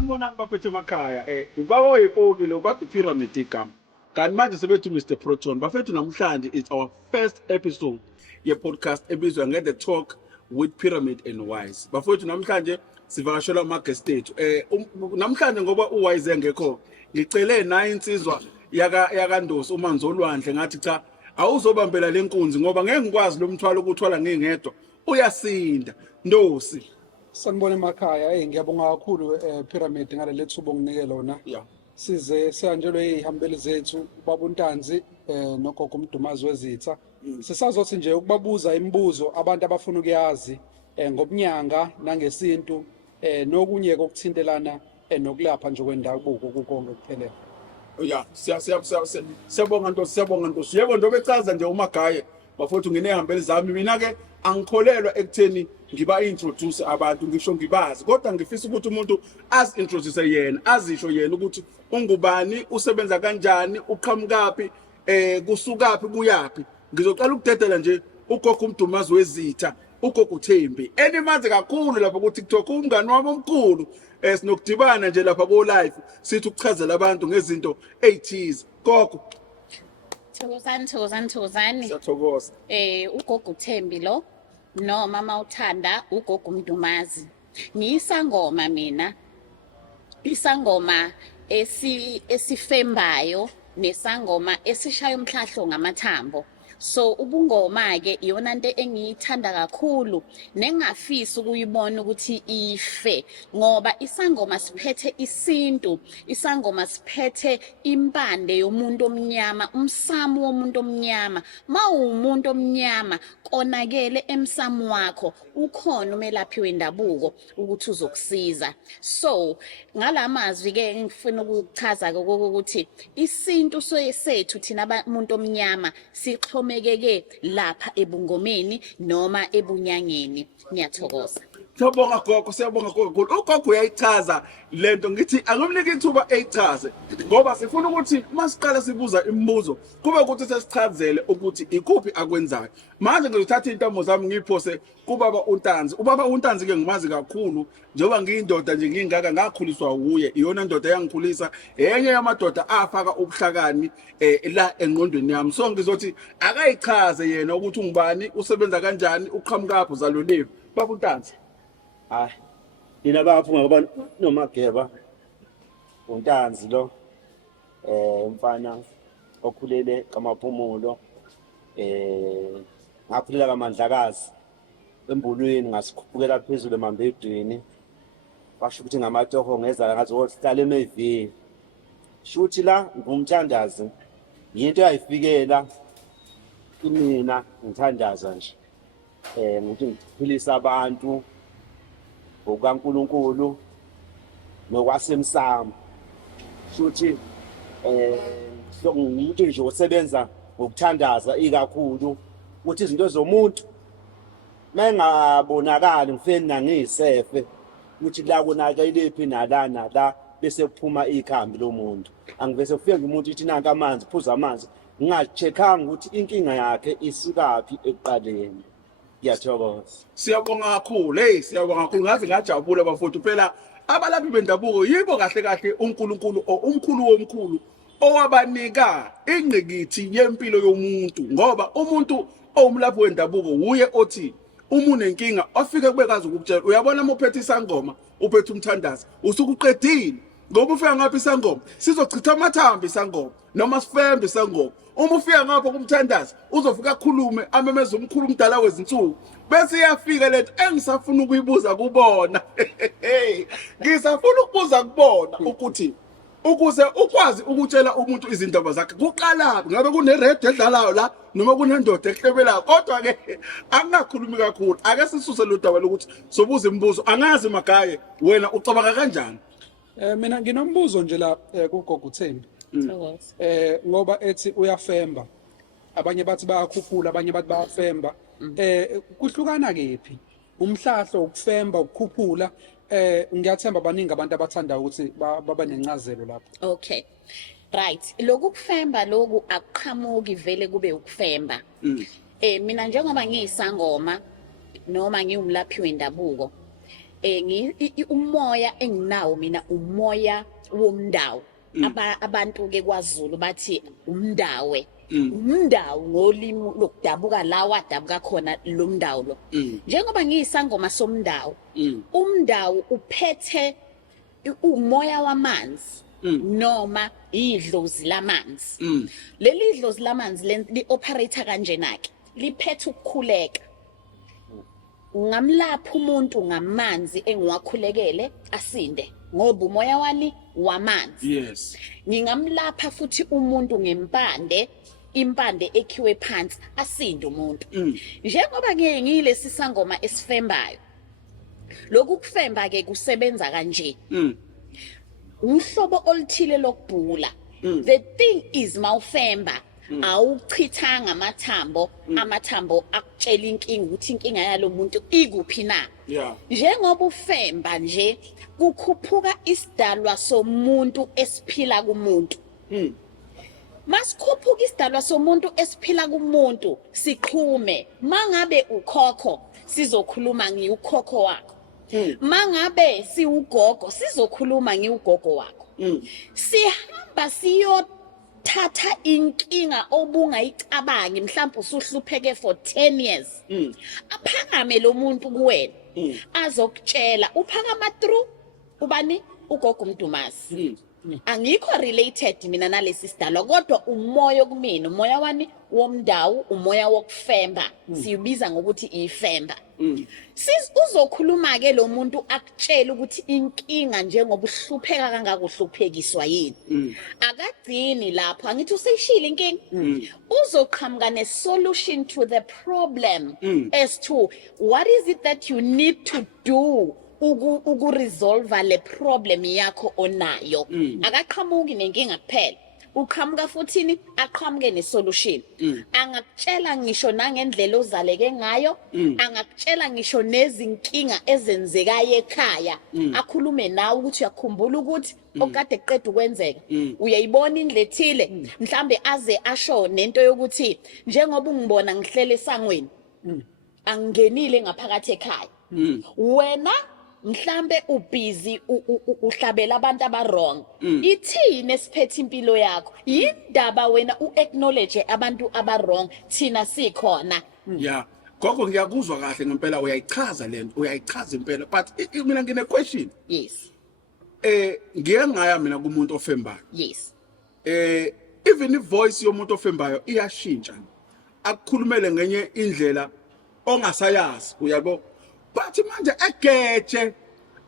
Sanibonani bafethu emakhaya. Ubaba oyifoni lo kade Pyramid igama. Kanti manje sebethu Mr Proton. Bafethu namhlanje it's our first episode ye podcast ebizwa nge The Talk with Pyramid and Wise. Bafethu namhlanje sivakashela ama guest ethu. Namhlanje ngoba uWise engekho, ngicele nayo insizwa yaka Ndosi uManzolwandle ngathi cha awuzobambela lenkunzi ngoba ngeke ngikwazi lo mthwalo ukuthwala ngingedwa. Uyasinda Ndosi. Sanibona emakhaya ngiyabonga kakhulu Pyramid ngaleli thuba onginike lona. Yeah. Size sihanjelwe izihambeli zethu baba uNtanzi nogogo uMdumazi wezitha. Sisazothi nje ukubabuza imibuzo abantu abafuna ukuyazi ngobunyanga nangesintu nokunye kokuthintelana nokulapha nje kwendabuko kukonke kuphelele. Yeah, siyabonga Ntosi. Yebo ndobe echaza nje uMagaye bafowethu nginehambeli zami mina ke angikholelwa ekutheni ngiba introduce abantu ngisho ngibazi kodwa ngifisa ukuthi umuntu introduce yena azisho yena ukuthi ungubani usebenza kanjani uqhamukapi kusukapi kuyapi ngizocela ukudedela nje ugogo uMdumazi wezitha ugogo uThembi enimazi kakhulu lapha ku TikTok umngani wami omkhulu sinokudibana nje lapha ko live sithi ukuchazela abantu ngezinto ezithize gogo Thokozani. Siyathokoza. Ugogo uThembi lo noma mawuthanda ugogo uMdumazi. Ngiyisangoma mina. Isangoma esifembayo nesangoma esishaya umhlahlo ngamathambo. So ubungoma ke iyona into engiyithanda kakhulu nengafisa ukuyibona ukuthi ife ngoba isangoma siphethe isintu isangoma siphethe impande yomuntu omnyama umsamo womuntu omnyama mawumuntu omnyama konakele emsamo wakho ukhona umelaphi wendabuko ukuthi uzokusiza so ngalamazwi ke ngifuna ukuchaza ukuthi isintu sethu thina abantu omnyama sixhomekeke lapha ebungomeni noma ebunyangeni ngiyathokoza Siyabonga gogo ugogo uyayichaza lento ngithi angimnike ithuba eyichaze ngoba sifuna ukuthi masiqala sibuza imibuzo kube ukuthi sesichazele ukuthi ikuphi akwenzayo manje ngizothatha intambo zami ngiphose kubaba uNtanzi ubaba uNtanzi ke ngimazi kakhulu njengoba ngiyindoda nje ngingaka ngakhuliswa uye iyona ndoda yangikhulisa enye yamadoda afaka ubuhlakani la engqondweni yami so ngizothi akayichaze yena ukuthi ungubani usebenza kanjani uqhamukapi uzaloliwe baba uNtanzi. Hayi nina baphu ngoba noMageba uNtanzi lo umfana okhulele kamaphumulo ngakhulela kaMandlakazi embulweni ngasikhuphukela phezulu emambedweni basho ukuthi ngamatoho ngeza ngazohlala eMevini shuthi la ngumthandazi into yayifikela mina ngithandaza nje ukuthi ngiphilisa abantu ngokaNkuluNkulu nokwasemsamo futhi sokumuntu nje osebenza ngokuthandaza ikakhulu ukuthi izinto zomuntu mengabonakali ngifeni nangisefe ukuthi la konakelelephi nalana la bese kuphuma ikhambi lomuntu angivese kufike umuntu ithi nanka amanzi phuza amanzi ngingacheckanga ukuthi inkinga yakhe isukaphi ekuqaleni. Ngiyathokoza. Siyabonga kakhulu siyabonga kakhulu ngaze ngajabula bafowethu phela abalaphi bendabuko yibo kahle uNkulunkulu umkhulu womkhulu owabanika ingqikithi yempilo yomuntu ngoba umuntu owumlaphi wendabuko uye othi uma unenkinga ofike kubekazi ukukutshela uyabona uma uphethe isangoma uphethe umthandazi usukuqedile ngoba ufika ngapha isangoma sizochitha amathambo isangoma noma sifembe isangoma uma ufika ngapha kumthandazi uzofika khulume amemeza umkhulu umdala wezinsuku bese iyafika lento engisafuna ukuyibuza kubona ngisafuna ukubuza kubona ukuthi ukuze ukwazi ukutshela umuntu izindaba zakhe kuqala ngabe kunered edlalayo la noma kunendoda ehlebelayo kodwa ke angakhulumi kakhulu ake sisuse lo daba lokuthi sobuza imibuzo angazi Magaye wena ucabanga kanjani. Mina nginombuzo nje la kugogo uThembi. Ngoba ethi uyafemba abanye bathi bayakhuphula abanye bathi bayafemba kuhlukana kephi umhlahlo ukufemba ukukhuphula ngiyathemba abaningi abantu abathanda ukuthi baba nencazelo lapho. Okay right lokhu kufemba lokhu akuqhamuki vele kube ukufemba mina njengoba ngiyisangoma noma ngiwumlaphi wendabuko umoya enginawo mina umoya womndawo. Abantu ke kwaZulu bathi umndawe. Umndawo ngolimi lokudabuka la wadabuka khona lo mndawo lo. Njengoba ngiyisangoma somndawo, umndawo uphethe umoya wamanzi noma idlozi lamanzi. Leli idlozi lamanzi li operator kanjena ke. Liphethe ukukhuleka. Ngamlapha umuntu ngamanzi engiwakhulekele asinde ngoba umoya wani wamanzi. Yes. Ngingamlapha futhi umuntu ngempande, impande ekhiwe phansi asinde umuntu. Njengoba ngiyilesi sangoma esifembayo. Lokhu kufemba ke kusebenza kanje. Uhlobo oluthile lokubhula. The thing is mawufemba awuchithanga amathambo akutshela inkinga ukuthi inkinga yalomuntu ikuphi na. Njengoba ufemba nje kukhuphuka isidalwa somuntu esiphila kumuntu. Masikhuphuka isidalwa somuntu esiphila kumuntu siqhume. Mangabe ukhokho sizokhuluma ngiukhokho wakho. Mangabe siugogo sizokhuluma ngiugogo wakho. Sihamba siyothatha inkinga obungayicabangi mhlawumbe usuhlupheke for 10 years. Aphakame lo muntu kuwena azokutshela uphakama through ubani ugogo uMdumazi. Angikho related mina nalesi sidalwa kodwa umoya kumina umoya wani womndawo umoya wokufemba siyibiza ngokuthi ifemba. Uzokhuluma ke lo muntu akutshela ukuthi inkinga njengoba uhlupheka kangaka uhluphekiswa yini. Akagcini lapho angithi useyishila inkinga. Uzoqhamuka ne solution to the problem as to what is it that you need to do resolve le problem yakho onayo. Akaqhamuki nenkinga kuphela. Uqhamuka futhini aqhamuke ne solution. Angakutshela ngisho nangendlela ozaleke ngayo, angakutshela ngisho nezinkinga ezenzekayo ekhaya. Akhulume nawe ukuthi uyakhumbula ukuthi okade eqeda ukwenzeka. Uyayibona indlethile mhlambe aze asho nento yokuthi njengoba ungibona ngihlele esangweni. Angenile ngaphakathi ekhaya. Wena mhlambe ubusy uhlabela abantu abarong. Ithini esiphethe impilo yakho? Yindaba wena uacknowledge abantu abarong thina sikhona. Yeah. Gogo ngiyakuzwa kahle ngempela uyayichaza lento, uyayichaza impela but mina ngine question. Yes. Ngike ngaya mina kumuntu ofembayo. Yes. Even ivoice yomuntu ofembayo iyashintsha. Akukhulumele ngenye indlela ongasayazi uyabo. But manje egeje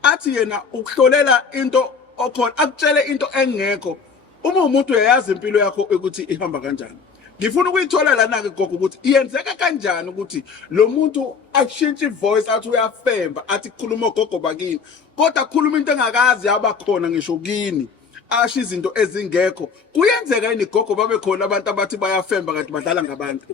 athi yena ukuhlolela into okhona akutshele into engekho uma umuntu uyayazi impilo yakho ukuthi ihamba kanjani. Ngifuna ukuyithola lana ke gogo ukuthi iyenzeka kanjani ukuthi lo muntu ashintshe ivoice athi uyafemba athi khuluma gogo bakini kodwa khuluma into engakazi yaba khona ngisho kini asho izinto ezingekho. Kuyenzeka yini gogo babe khona abantu abathi bayafemba kanti badlala ngabantu?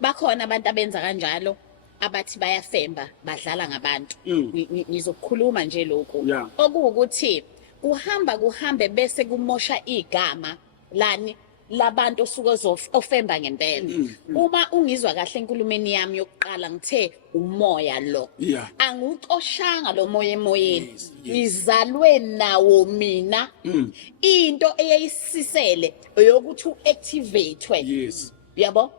Bakhona abantu abenza kanjalo. Abathi bayafemba badlala ngabantu. Ngizokukhuluma nje lokho okuwukuthi kuhambe bese kumosha igama lani labantu osuke ofemba ngempela. Uma ungizwa kahle enkulumeni yami yokuqala ngithe umoya lo. Anguqoshanga lo moya emoyeni. Izalwe nawo mina. Into eyayisisele yokuthi uactivatewe. Yes. Yabo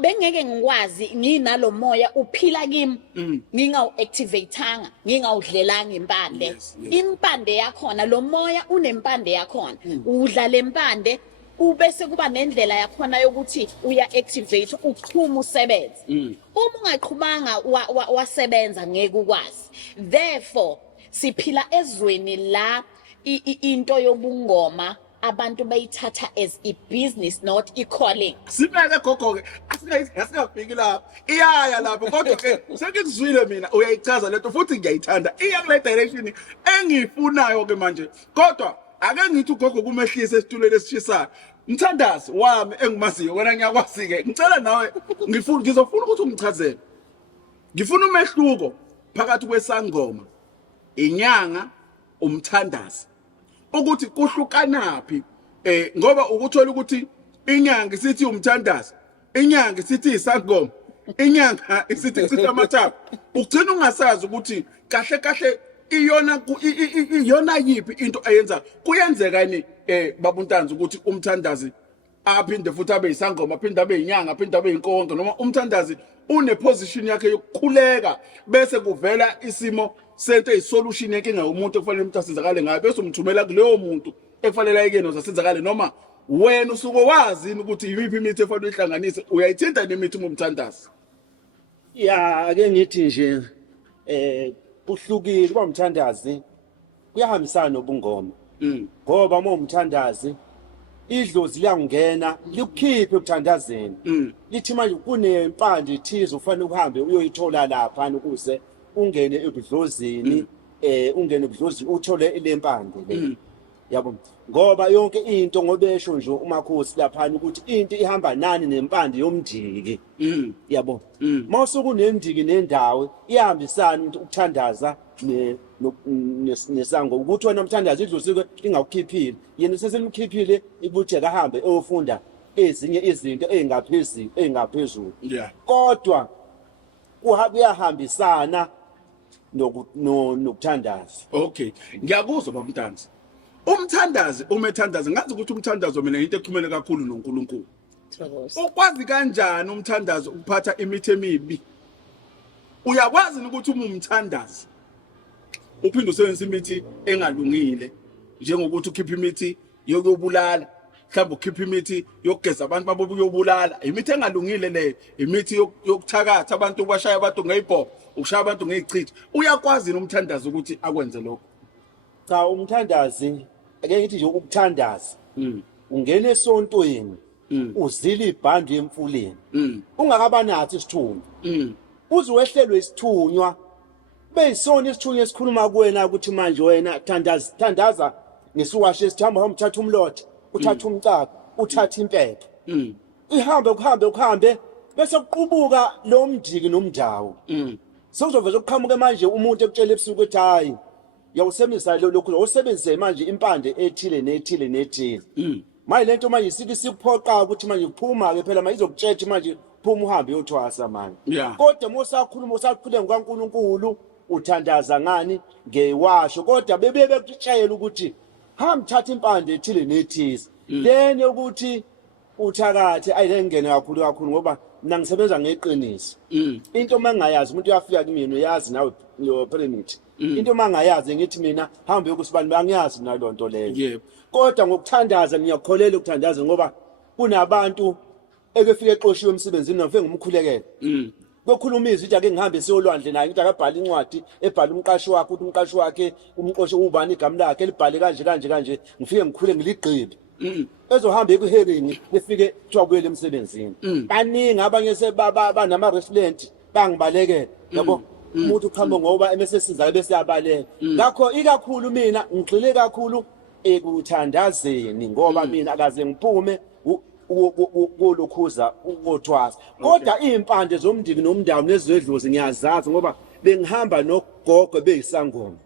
bengeke ngikwazi nginalo moya uphila kimi ngingawu activateanga ngingawudlelanga impande. Impande yakhona lo moya unempande yakhona udla lempande ubese kuba nendlela yakhona yokuthi uya activate uqhuma usebenza. Uma ungaqhumanga wasebenza ngeke ukwazi. Therefore siphila ezweni la into yobungoma abantu bayithatha as a business not a calling. Sibeke gogo ke asingafiki lapho. Iyaya lapho kodwa ke sekuzwile mina uyayichaza lento futhi ngiyayithanda. Iya kule direction engiyifunayo ke manje. Kodwa ake ngithi ugogo kumehlisa esitulweni esishisayo. Mthandazi wami engimaziyo wena ngiyakwazi ke. Ngicela nawe ngizofuna ukuthi ungichazele. Ngifuna umehluko phakathi kwesangoma, inyanga, umthandazi. Ukuthi kuhlukanaphi ngoba ukuthola ukuthi inyanga sithi umthandazi, inyanga sithi isangoma, inyanga isithi cishe amathabu ugcina ungasazi ukuthi kahle kahle iyona yipi into ayenza kuyenzeka ni babuntanzi ukuthi umthandazi aphinde futhi abe isangoma aphinde abe inyanga aphinde abe inkonzo noma umthandazi une position yakhe yokukhuleka bese kuvela isimo sento eyisolution yenkinga yomuntu okufanele umuntu asizakale ngayo bese umthumela kuleyo muntu efanele ayekene uzasizakale noma wena usuke wazi ukuthi yimiphi imithi efanele ihlanganise uyayithinta nemithi umthandazi. Ya ake ngithi nje kuhlukile kuba umthandazi kuyahambisana nobungoma ngoba uma umthandazi idlozi liyangena likukhiphe ukuthandazeni lithi manje kunempande thizo ufanele uhambe uyoyithola lapha ukuze ungene ebudlozini ungene ebudlozini uthole lempande le yabo ngoba yonke into ngobesho nje umakhosi lapha ukuthi into ihamba nani nempande yomndiki yabo mawusuku kunendiki nendawo ihambisana ukuthandaza nesango ukuthi wena umthandazi idlosike ingakukhiphile yena sesemkhiphile ukuthi akahambe eyofunda ezinye izinto engaphezulu kodwa kuyahambisana nokuthandaza. Okay, ngiyakuzwa babamtanzi. Umthandazi umethandazi ngazi ukuthi umthandazo mina into exhumene kakhulu noNkulunkulu. Ukwazi kanjani umthandazo ukuphatha imithi emibi? Uyakwazi ukuthi umthandazi uphinde usebenzise imithi engalungile njengokuthi ukhipha imithi yokubulala mhlawumbe ukhipha imithi yokugeza abantu babuyobulala imithi engalungile le imithi yokuthakatha abantu bashaya abantu ngeyibhobho ushaya abantu ngezichitho uyakwazi umthandazi ukuthi akwenze lokho. Cha umthandazi ake ngithi nje ukuthandaza ungena esontweni uzila ibhandi emfuleni ungakabanathi isithunzi uze wehlelwe isithunywa beyisona isithunywa esikhuluma kuwena ukuthi manje wena thandaza ngesiwashe esithamba umthatha umlotha uthatha umcaka uthatha impepho uhambe bese kuqubuka lo mdiki nomndawo sokuzoveza ukuqhamuka manje umuntu ekutshela ebusuku ethi hayi yawusebenzisa lokho usebenzise manje impande ethile nethile manje lento manje isithi sikuphoqa ukuthi manje kuphuma ke phela manje izokutshela manje phuma uhambe uyothwasa manje kodwa mosakhuluma usakhuleka kwaNkulunkulu uthandaza ngani ngewasho kodwa bebekutshayela ukuthi hamthatha impande ethile nethize then ukuthi uthakathe ayilengene kakhulu ngoba mina ngisebenza ngeqiniso into mangayazi umuntu uyafika kimi uyazi nawe your permit into mangayazi ngithi mina hambe yokusibani bangiyazi mina lo nto leyo kodwa ngokuthandaza ngiyakholela ukuthandaza ngoba kunabantu ekefika eqoshiwe emsebenzini nofike ngumkhulekela kokhuluma izwi ukuthi ake ngihambe siyolwandle naye ukuthi akabhala incwadi ebhala umqashi wakhe ukuthi umqashi wakhe umqoshi ubani igama lakhe libhale kanje ngifike ngikhule ngiligqibe ezohamba ekuhearing lefike kuthiwa kuyele emsebenzini baningi abanye banama restaurant bangibalekela yabo umuntu uqhambe ngoba emesesiza bese yabaleka ngakho ikakhulu mina ngigxile kakhulu ekuthandazeni ngoba mina akaze ngiphume kulokhuza ukuthwasa kodwa impande zomndiki nomndawo nezedlozi ngiyazazi ngoba bengihamba nogogo beyisangoma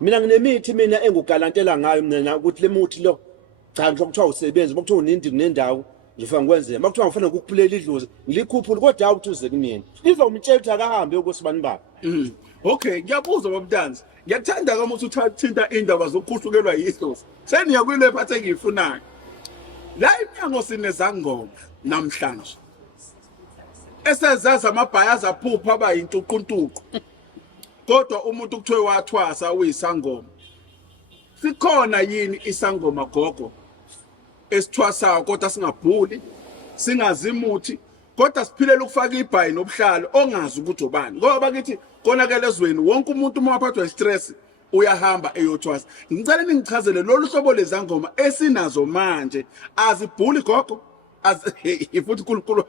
mina nginemithi mina engugalantela ngayo mina ukuthi lemuthi lo cha ngikuthiwa usebenza bakuthiwa unindiki nendawo ngifuna ngikwenze bakuthiwa ngifuna ukukuphulela idlozi ngilikhuphula kodwa awuthi uze kumina izomtshela ukuthi akahambe ukusibani baba. Okay ngiyabuzwa babamtanzi ngiyathanda kama uthi uthathinta indaba zokukhuhlukelwa yidlozi seniya kule phathe engiyifunayo la iminyango sinezangoma namhlanje esezaza amabhayaza aphupha abayintuquntuqu kodwa umuntu kuthiwe wathwasa uyisangoma sikhona yini isangoma gogo esithwasayo kodwa singabhuli singazimuthi kodwa siphilela ukufaka ibhayi nobuhlalo ongazi ukuthi ubani ngoba kithi konakele ezweni wonke umuntu uma waphathwa istress uyahamba eyothwasa ngicela ningichazele lolu hlobo lezangoma esinazo manje azibhuli gogo futhi kunkulu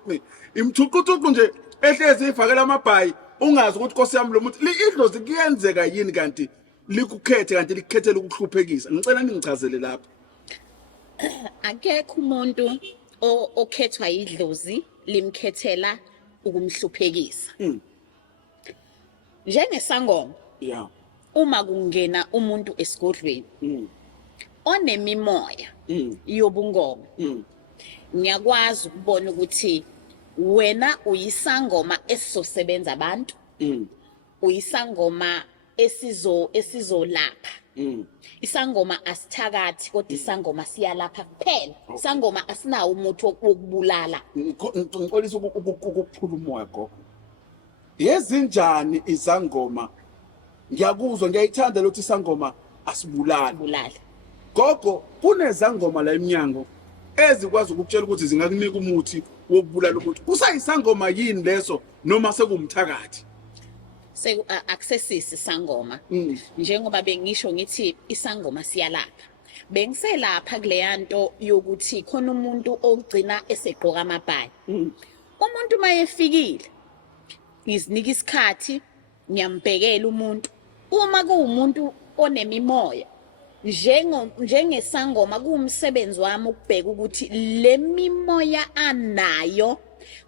imthuquthuqu nje ehlezi ifakela amabhayi ungazi ukuthi Nkosi yami lo muntu idlozi kuyenzeka yini kanti likukhethe kanti likukhethela ukuhluphekisa ngicela ningichazele lapha. Akekho umuntu okhethwa idlozi limkhethela ukumhluphekisa njengesangoma uma kungena umuntu esigodlweni onemimoya yobungoma ngiyakwazi ukubona ukuthi wena uyisangoma esizosebenza abantu uyisangoma esizolapha isangoma asithakathi kodwa isangoma siyalapha kuphela isangoma asinawo umuthi wokubulala Ngixolisa ukuphula umoya gogo. Yezinjani izangoma? Ngiyakuzwa ngiyayithanda lokuthi isangoma asibulali. bulala Gogo kunezangoma la eminyango ezikwazi ukutshela ukuthi zingakunika umuthi wokubulala umuntu. Kusayisangoma yini leso noma sekumthakathi? akusesisi isangoma njengoba bengisho ngithi isangoma siyalapha bengiselapha kuleyanto yokuthi khona umuntu ogcina esegqoka amabhayi umuntu mayefikile ngizinika isikhathi ngiyambhekela umuntu uma kuwumuntu onemimoya njengesangoma kuwumsebenzi wami ukubheka ukuthi le mimoya anayo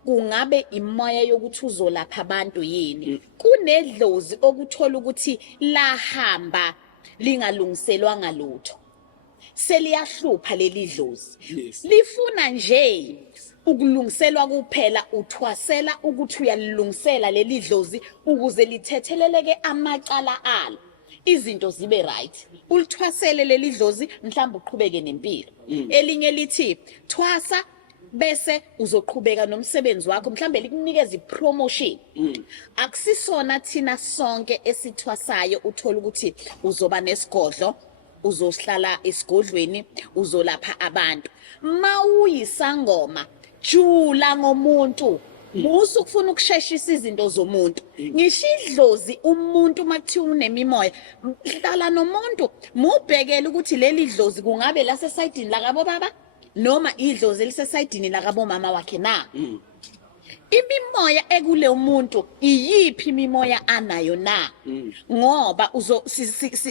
kungabe imoya yokuthi uzolapha abantu yini kunedlozi okuthola ukuthi lahamba lingalungiselwanga lutho seliyahlupha leli dlozi lifuna nje ukulungiselwa kuphela uthwasela ukuthi uyalilungisela leli dlozi ukuze lithetheleleke amacala alo izinto zibe right ulithwasele leli dlozi mhlawumbe uqhubeke nempilo elinye lithi thwasa bese uzoqhubeka nomsebenzi wakho mhlambe likunikeza ipromotion akusisona thina sonke esithwasayo uthola ukuthi uzoba nesigodlo uzohlala esigodlweni uzolapha abantu mawuyisangoma jula ngomuntu musu kufuna ukusheshisa izinto zomuntu ngisho idlozi umuntu makuthiwa unemimoya hlala nomuntu mubhekele ukuthi leli dlozi kungabe lase sidini la kabo baba noma idlozi elisesayidini la kabo mama wakhe na imimoya ekule umuntu iyiphi imimoya anayo na ngoba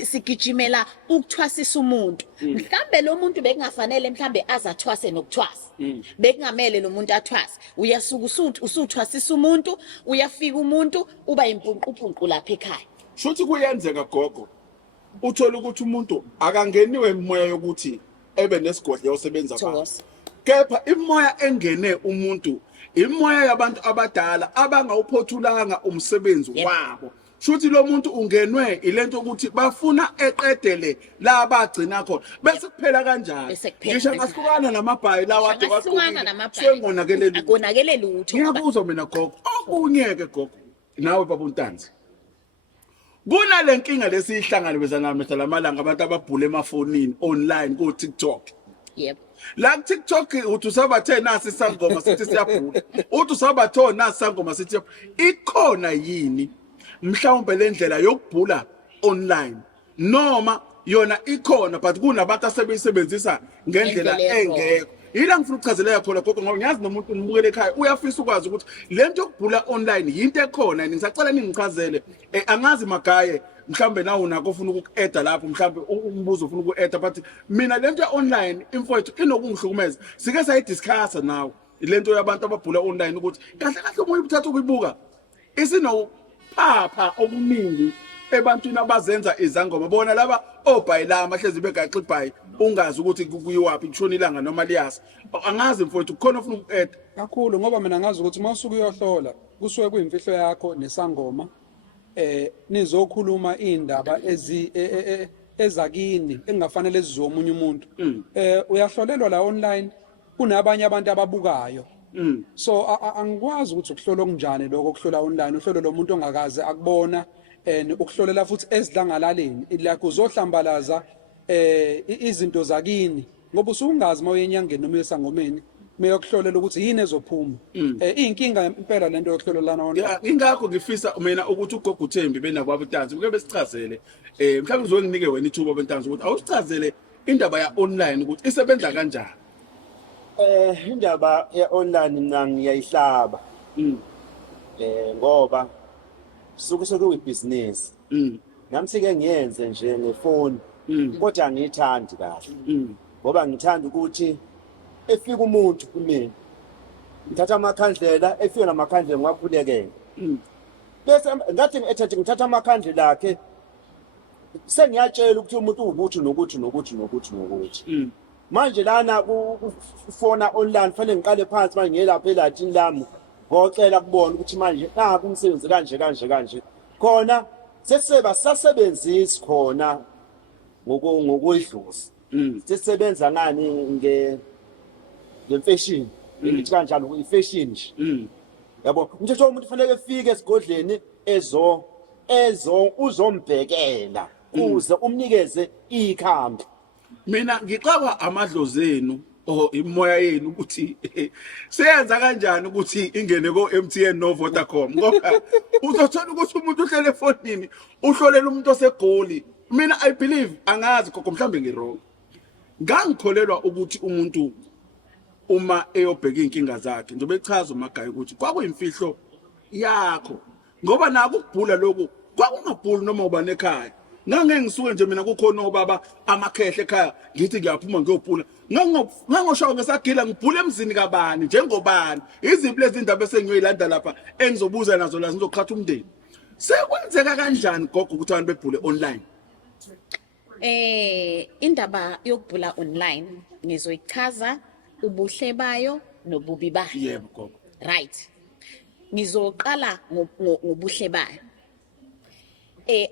sigijimela ukuthwasisa umuntu mhlambe lo muntu bekungafanele mhlambe azathwase nokuthwasa bekungamele lo muntu athwase uyasuka usuthwasisa umuntu uyafika umuntu uba impunqupunqu lapha ekhaya Shuthi kuyenzeka gogo uthola ukuthi umuntu akangeniwe imoya yokuthi ebe nesigodlo yosebenza phansi kepha imoya engene umuntu imoya yabantu abadala abangawuphothulanga umsebenzi wabo shuthi lo muntu ungenwe ilento ukuthi bafuna eqedele la abagcina khona bese kuphela kanjani ngisho ngahlukana namabhayi lawa ade wakhona konakele lutho ngiyakuzwa mina gogo okunye ke gogo nawe baba uNtanzi kunalenkinga lesihlangabezana nayo lamalanga abantu ababhule emafonini online ku TikTok yebo la TikTok uthi usabathe nasi sangoma sithi siyabhula uthi usabatho nasi sangoma sithi ikhona yini mhlawumbe lendlela yokubhula online noma yona ikhona but kunabantu asebeyisebenzisa ngendlela engekho yila ngifuna ukuchazeleka khona gogo ngoba ngiyazi nomuntu nibukele ekhaya uyafisa ukwazi ukuthi lento yokubhula online yinto ekhona ngisacela ningichazele angazi magaye mhlambe nawo nako ufuna uku-edda lapho mhlambe umbuzo ufuna uku-edda but mina lento ya-online imfowethu inokungihlukumeza sike sayidiscussa nawe lento yabantu ababhula online ukuthi kahle kahle umoya ukuthatha ukuyibuka isinophapha okuningi ebantwini abazenza izangoma bona laba obhayilama hlezi begaxa ibhayi ungazi ukuthi kuyiwaphi kushona ilanga noma liyasa angazi mfowethu kukhona ufuna uku-edda kakhulu ngoba mina ngazi ukuthi mawusuka uyohlola kusuke kuyimfihlo yakho nesangoma nizokhuluma indaba ezakini engafanele ezizo omunye umuntu uyahlolelwa la online kunabanye abantu ababukayo so angikwazi ukuthi ukuhlola okunjani lokho kuhlola online uhlolo lomuntu ongakaze akubona ukuhlolela futhi ezidlangalaleni like uzohlambalaza izinto zakini ngoba usungazi mawuyenyangeni noma esangomeni meyokuhlolela ukuthi yini ezophuma inkinga impela lento yokuhlolelana online ingakho ngifisa mina ukuthi ugogo uThembi benakwabo uNtanzi uke besichazele mhlawumbe ngizokunike wena ithuba beNtanzi ukuthi awusichazele indaba ya online ukuthi isebenza kanjani indaba ya online mina ngiyayihlaba ngoba suku sekuyibhizinisi nami sike ngiyenze nje ngefoni kodwa angiyithandi kahle ngoba ngithanda ukuthi efika umuntu kumina ngithatha amakhandlela efika namakhandlela ngiwaphulekele bese ngathi ngithatha amakhandlela akhe sengiyatshela ukuthi umuntu ubuthi nokuthi manje lana kufona online fanele ngiqale phansi manje ngiyelapha elathini lami ngocela kubona ukuthi manje naku umsebenzi kanje khona sasebenzisi khona ngokuyidluza sisebenza ngani ngemfashion ngithi kanjalo ifashion nje yabo nje umuntu kufanele efike esigodleni uzombhekela kuze umnikeze ikhambi. Mina ngicaba amadlozi enu imoya yenu ukuthi seyenza kanjani ukuthi ingene ko MTN no Vodacom ngoba uzothola ukuthi umuntu uhlele efonini uhlolela umuntu osegoli. Mina I believe angazi kokho mhlambe ngirong. Ngangikholelwa ukuthi umuntu uma eyobheka inkinga zakhe njobe echaza umagayi ukuthi kwakuyimfihlo yakho ngoba naku ukubhula lokhu kwakungabhuli noma ubane ekhaya. Ngangeke ngisuke nje mina kukhona obaba amakhehle ekhaya ngithi ngiyaphuma ngiyobhula ngangoshawa ngesagila ngibhule emzini kabani njengobani iziphi lezi ndaba esengiyoyilanda lapha engizobuza nazo la ngizoqhatha umndeni. Sekwenzeka kanjani gogo ukuthi abantu bebhule online? Indaba yokubhula online ngizoyichaza ubuhle bayo nobubi bayo. Yebo gogo. Right. Ngizoqala ngobuhle bayo.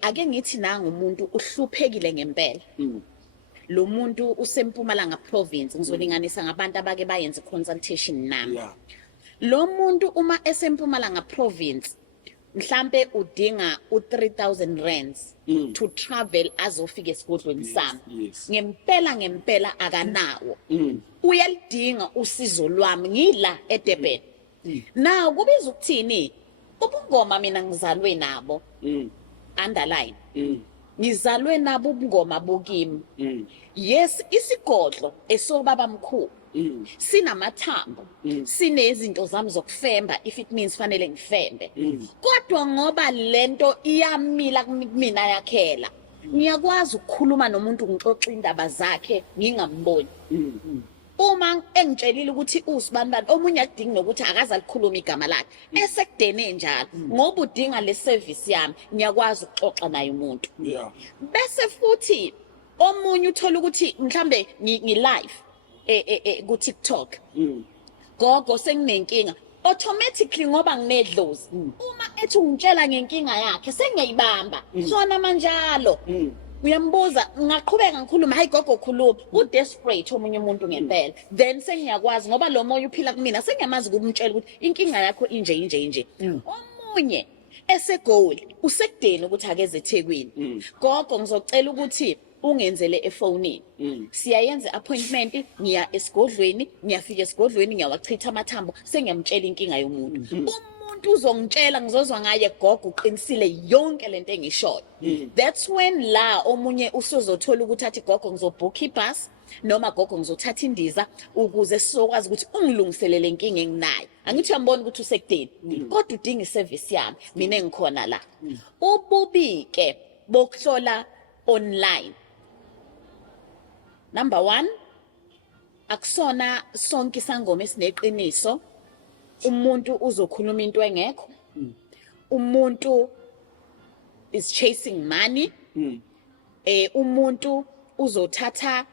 Ake ngithi nanga umuntu uhluphekile ngempela. Lo muntu useMpumalanga province ngizolinganisa ngabantu abake bayenze consultation nami. Yeah. Lo muntu uma eseMpumalanga province mhlambe udinga u3000 rands to travel azofika esigodlweni sami. Ngempela akanawo. Uyalidinga usizo lwami ngila eDurban. Now kubiza ukuthini? Ubungoma mina ngizalwe nabo. Underline. Ngizalwe nabo ubungoma bokimi. Yes, isigodlo esobaba mkhulu. Sinamathambo. Sinezinto zami zokufemba if it means fanele ngifembe. Kodwa ngoba lento iyamila kumina yakhela. Ngiyakwazi ukukhuluma nomuntu ngixoxa indaba zakhe ngingamboni. Uma engitshelile ukuthi usibanibani omunye akudingi nokuthi akaze alikhuluma igama lakhe esekudene njalo ngoba udinga le service yami ngiyakwazi ukuxoxa naye umuntu. Bese futhi omunye uthola ukuthi mhlambe ngi live ku TikTok gogo senginenkinga automatically ngoba nginedlozi uma ethi ungitshela ngenkinga yakhe sengiyayibamba khona manjalo. Uyambuza ngaqhubeka ngikhuluma hayi gogo khuluma desperate omunye umuntu ngempela then sengiyakwazi ngoba lo moya uphila kumina sengiyamazi ukumtshela ukuthi inkinga yakho inje. Omunye esegoli usekudeni ukuthi akeze eThekwini. Gogo ngizocela ukuthi ungenzele efonini. Siyayenza appointment ngiya esigodlweni ngiyafika esigodlweni ngiyawachitha amathambo sengiyamtshela inkinga yomuntu. Umuntu uzongitshela ngizozwa ngaye gogo uqinisile yonke lento engishoyo. That's when la omunye usuzothola ukuthi athi gogo ngizobooka ibus noma gogo ngizothatha indiza ukuze sizokwazi ukuthi ungilungiselele inkinga enginayo. Angithi uyambona ukuthi usekudeni kodwa udinga iservice yami mina engikhona la. Ububi ke bokuhlola online. Number 1, akusona sonke isangoma esineqiniso. Umuntu uzokhuluma into engekho. Umuntu is chasing money. Umuntu uzothatha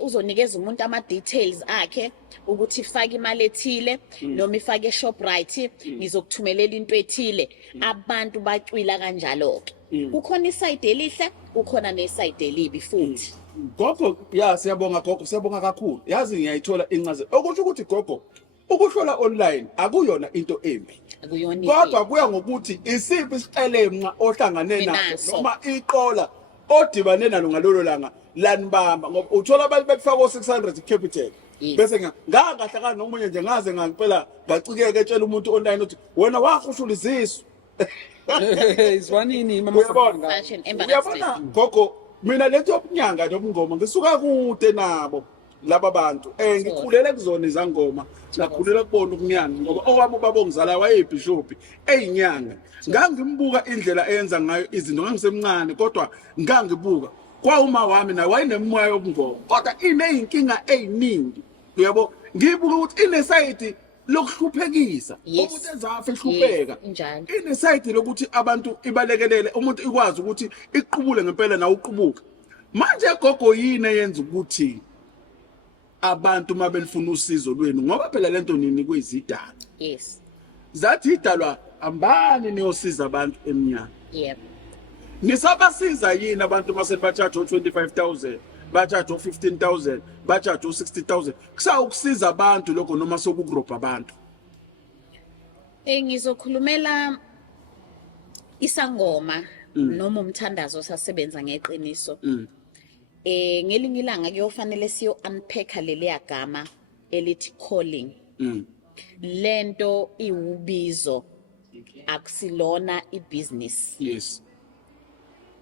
uzonikeza umuntu ama details akhe ukuthi ifake imali ethile noma ifake Shoprite ngizokuthumelela into ethile. Abantu bacwila kanjalo ke. Kukhona iside elihle, kukhona neside elibi futhi. Gogo siyabonga gogo, siyabonga kakhulu. Yazi ngiyayithola incazelo. Okusho ukuthi gogo ukuhlola online akuyona into embi. Akuyona. Kodwa kuya ngokuthi isiphi isixelemnqa ohlangane naso noma iqola odibane nalo ngalolo langa lanibamba ngoba uthola abantu bekufaka o600 capital. Bese ngakahlakana nomunye nje ngaze ngempela ngacikeke etshela umuntu online uthi wena wakhushula izisu. Izwanini mama uyabona gogo mina lento yobunyanga nobungoma ngisuka kude nabo laba bantu ngikhulele kuzona izangoma ngakhulela kubona ukunyanga ngoba owami ubaba ongizala wayebishop eyinyanga ngangimbuka indlela eyenza ngayo izinto ngangisemncane kodwa ngangibuka kwauma wami na wayenemoya yobungoma kodwa ineyinkinga eziningi uyabo ngibuka ukuthi inesayidi lokuhluphekisa umuntu ezafa ehlupheka inesayidi lokuthi abantu ibalekelele umuntu ikwazi ukuthi iqhubule ngempela nawo uqubuka manje gogo yini yenza ukuthi abantu mabelifuna usizo lwenu ngoba phela lento nini kwezidala zathi idalwa ambani niyosiza abantu eminyaka. Yebo. Nisabasiza yini abantu mase bachaje 25,000, bachaje 15,000, bachaje 60,000. Kusa ukusiza abantu lokho noma sokugrobha abantu. Ngizokhulumela isangoma noma umthandazo sasebenza ngeqiniso. Ngelinye ilanga kuyofanele siyo unpack leliya gama elithi calling. Lento iwubizo akusilona ibusiness. Yes.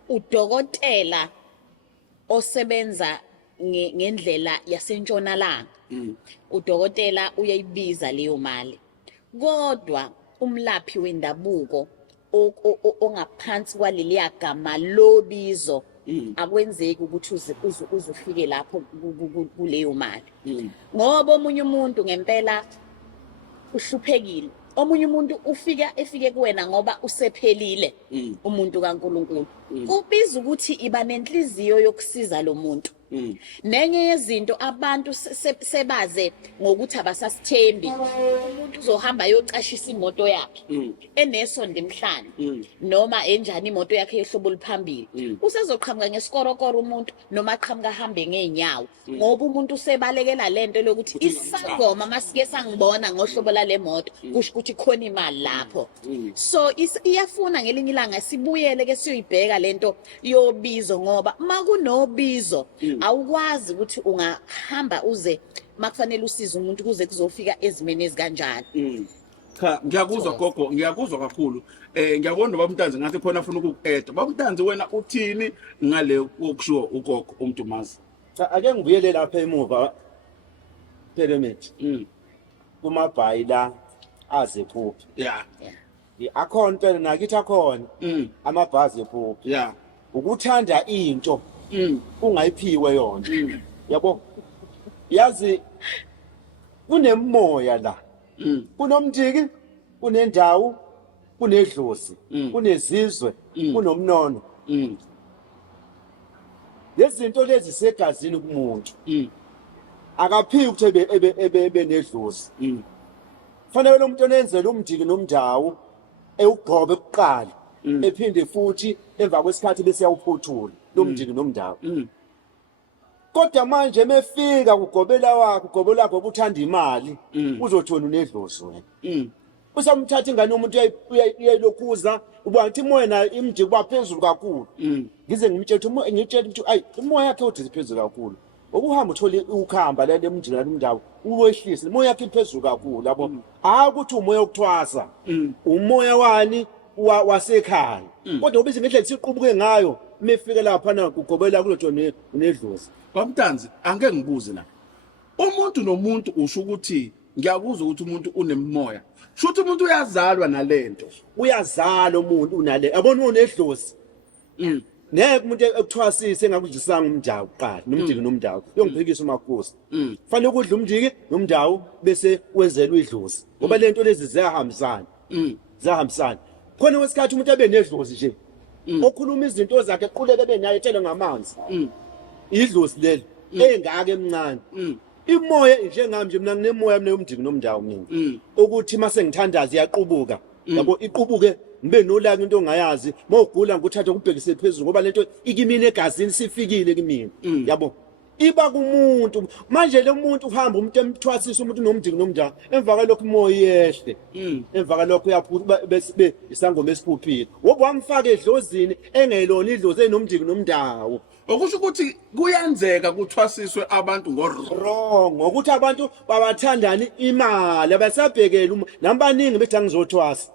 Udokotela osebenza ngendlela yasentshonalanga. Udokotela uyayibiza leyo mali. Kodwa umlaphi wendabuko ongaphansi kwaleliya gama lobizo akwenzeki ukuthi uzufike lapho kuleyo mali. Ngoba omunye umuntu ngempela uhluphekile. Omunye umuntu efike kuwena ngoba usephelile umuntu kaNkulunkulu. Kubiza ukuthi iba nenhliziyo yokusiza lo muntu. Nenye yezinto abantu sebaze ngokuthi abasasithembi. Umuntu uzohamba yocashisa imoto yakhe enesonto emhlanje noma enjani imoto yakhe yehlobo liphambili. Usezoqhamuka ngesikorokoro umuntu noma aqhamuka ahambe ngeenyawo ngoba umuntu usebalekela lento lokuthi isangoma masike sangibona ngohlobo lale moto kusho ukuthi khona imali lapho. So iyafuna ngelinye ilanga sibuyele ke siyoyibheka lento yobizo ngoba makunobizo awukwazi ukuthi ungahamba uze makufanele usize umuntu kuze kuzofika ezimeni ezikanjani. Cha ngiyakuzwa gogo, ngiyakuzwa kakhulu. Ngiyabona baMntanzi ngathi khona afuna ukuku-add. baMntanzi wena uthini ngale okushiwo ugogo uMdumazi? Ake ngibuyele lapha emuva pyramid. Kumabhayi la aze phuphi. Yeah. Akhona phela nakithi akhona amabhazi ephuphi. Yeah. Ukuthanda into ungayiphiwe yona. Yabo. Yazi kunemoya la. Kunomjiki, kunendawo, kunedlozi, kunezizwe, kunomnono. Lezi zinto lezi segazini kumuntu. Akaphiki ukuthi ebe nedlozi. Fanele lo muntu onenzela umjiki nomndawo ewugqobe ekuqala ephinde futhi emva kwesikhathi bese yawuphuthula lo mjiki nomndawo. Kodwa manje mefika kugobela wakho ugobela wakho obuthanda imali uzothona unedlozi wena. Usamthatha ingane yomuntu uyayilokhuza ubantu imoya nayo imjiki baphezulu kakhulu. Ngize ngitshela ukuthi ayi imoya yakhe uthi iphezulu kakhulu. Ukuhamba uthole ukuhamba la lemjini nomndawo uwehlise imoya yakhe iphezulu kakhulu labo. Ukuthi umoya wokuthwasa. Umoya wani wasekhaya. Kodwa ubize ngendlela siqubuke ngayo mefika lapha na kugobela kulotshone unedlozi. baMntanzi angeke ngibuze la. Umuntu nomuntu usho ukuthi ngiyakuzwa ukuthi umuntu unemoya. Shuthi umuntu uyazalwa nalento. Uyazala umuntu unale. Yabona unedlozi. Neke umuntu ekuthwasise engakuzisanga umndawo kuqala nomjiki nomndawo. Uyongiphikisa umakhosi. Fanele ukudla umjiki nomndawo bese wenzelwa idlozi. Ngoba lento lezi ziyahambisana. Ziyahambisana. Khona wesikhathi umuntu abe nedlozi nje. Okhuluma izinto zakhe equleke benayo etshele ngamanzi. Idlozi leli engake emncane. Imoya njengami nje mina nginemoya mina yomjiki nomndawo mina. Ukuthi mase ngithandaza iyaqubuka. Yabo iqubuke ngibe nolaka into ongayazi mawugula nguthatha kubhekise phezulu ngoba lento ikimini egazini sifikile kimi. Yabo iba kumuntu manje lo muntu uhamba umuntu emthwasisa umuntu nomjiki nomndawo emva kwalokho imoya yehle. Emva kwalokho uyaphutha bese isangoma esiphuphile. Wobu wamfaka edlozini engelona idlozi enomjiki nomndawo. Okusho ukuthi kuyenzeka kuthwasiswe abantu wrong ngokuthi abantu babathandani imali abasabhekela nambaningi bethi angizothwasa.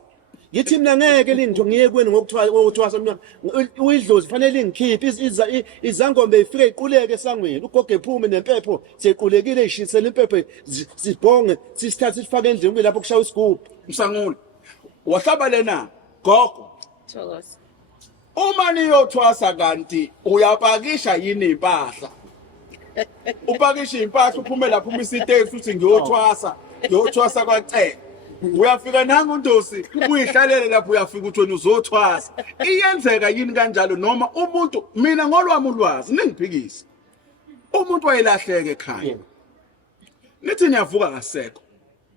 Ngithi mina ngeke linto ngiye kweni ngokuthwasa mina uyidlozi fanele ngikhiphe izangoma beyifike iquleke esangweni ugogo ephume nempepho sequlekile ishisela impepho sibhonge sisithathe sifake endlini lapho kushaya isigubhu. Msangule wahlaba lena gogo. Thokoza. Uma niyothwasa kanti uyapakisha yini impahla? Upakisha impahla uphume lapho umisiteksi uthi ngiyothwasa kwacela. Uyafika nangu undosi uyihlalele lapho uyafika uthi wena uzothwasa. Iyenzeka yini kanjalo noma umuntu mina ngolwami ulwazi ningiphikise. Umuntu wayelahleke ekhaya. Nithi niyavuka ngasekho.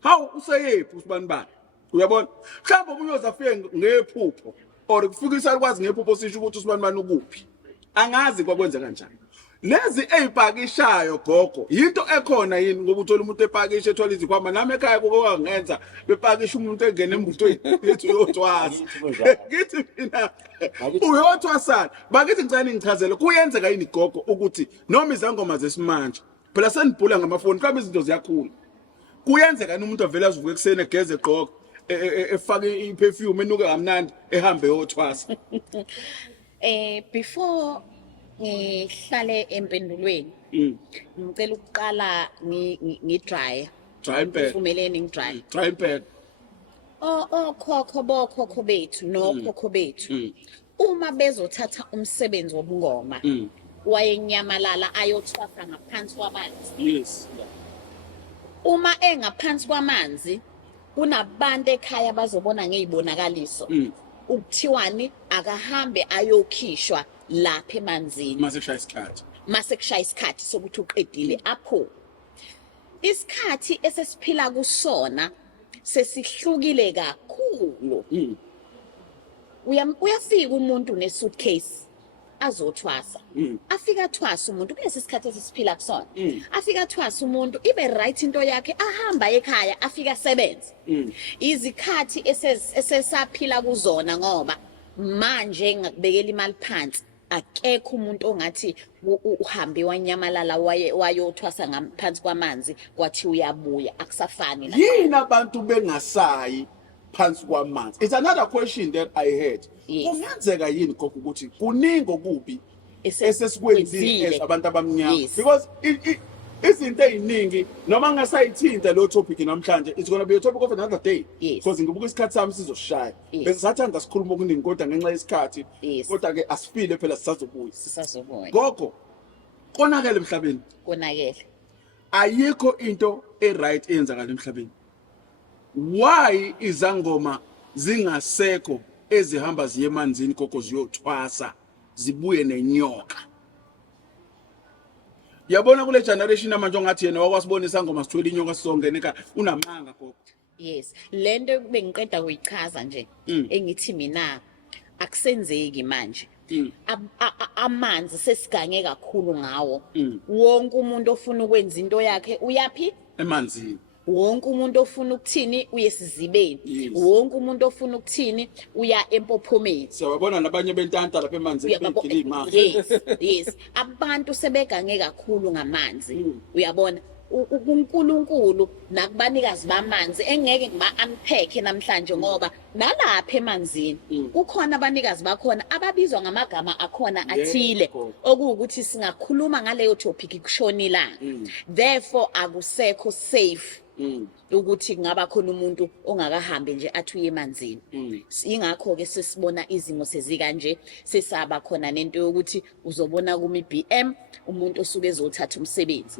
Hawu useyephi usibani bani? uyabona mhlawumbe umuntu uzafike ngephupho or kufikisa ukwazi ngephupho sisho ukuthi usibani ukuphi angazi kwakwenza kanjani lezi ezipakishayo gogo into ekhona yini ngoba uthola umuntu epakisha ethola izikhwama nami ekhaya kukongenza bepakisha umuntu engene embutweni ethi uyothwasa ngithi mina uyothwasana bakithi ngicela ngichazele kuyenzeka yini gogo ukuthi noma izangoma zesimanje phela senibhula ngamafoni kabe izinto ziyakhula kuyenzeka umuntu avela avuke ekseni egeze egqoka efake iperfume enuke kamnandi ehambe yothwasa before ngihlale empendulweni ngicela ukuqala ngidry impela uvumeleni ngidry impela bokhokho bethu nokhokho bethu uma bezothatha umsebenzi wobungoma wayenyamalala ayothwasa ngaphansi kwamanzi yes uma engaphansi kwamanzi kunabantu ekhaya bazobona ngezibonakaliso ukuthiwani akahambe ayokhishwa lapha emanzini mase kushaya isikhathi sokuthi uqedile apho isikhathi esesiphila kusona sesihlukile kakhulu uyafika umuntu nesuitcase azothwasa afika thwasa umuntu kulesi sikhathi esisiphila kusona afika thwasa umuntu ibe right into yakhe ahamba ekhaya afika sebenza izikhathi esesaphila kuzona ngoba manje ngakubekela imali phansi akekho umuntu ongathi uhambe wanyamalala wayothwasa ngaphansi kwamanzi kwathi uyabuya akusafani la yini abantu bengasayi phansi kwamanzi it's another question that I heard kungenzeka yini gogo ukuthi kuningi okubi esesikwenzile abantu abamnyama because izinto eziningi noma ngasayithinta lo topic namhlanje it's going to be a topic of another day because ngibuka isikhathi sami sizoshaya bengisathanda sikhuluma okuningi kodwa ngenxa yesikhathi kodwa ke asifile phela sisazobuya gogo konakele emhlabeni konakele ayikho into right eyenzakala emhlabeni why izangoma zingasekho ezihamba ziye emanzini gogo ziyothwasa zibuye nenyoka yabona kule generation manje ongathi yena wakwasibona isangoma sithwele inyoka sizongeneka unamanga gogo yes lento bengiqeda kuyichaza nje engithi mina akusenzeki manje amanzi sesigange kakhulu ngawo wonke umuntu ofuna ukwenza into yakhe uyapi emanzini wonke umuntu ofuna ukuthini uye sizibeni wonke umuntu ofuna ukuthini uya empophomeni siyabona nabanye bentanta lapha emanzini begilima yes abantu sebegange kakhulu ngamanzi uyabona uNkulunkulu nakubanikazi bamanzi engeke ngiba unpack namhlanje ngoba nalapha emanzini kukhona abanikazi bakhona ababizwa ngamagama akhona athile okuwukuthi singakhuluma ngaleyo topic kushonilanga therefore akusekho safe ukuthi ngaba khona umuntu ongakahambe nje athi uye emanzini ingakho ke sesibona izimo sezika nje sesaba khona nento yokuthi uzobona kuma iBM umuntu osuke ezothatha umsebenzi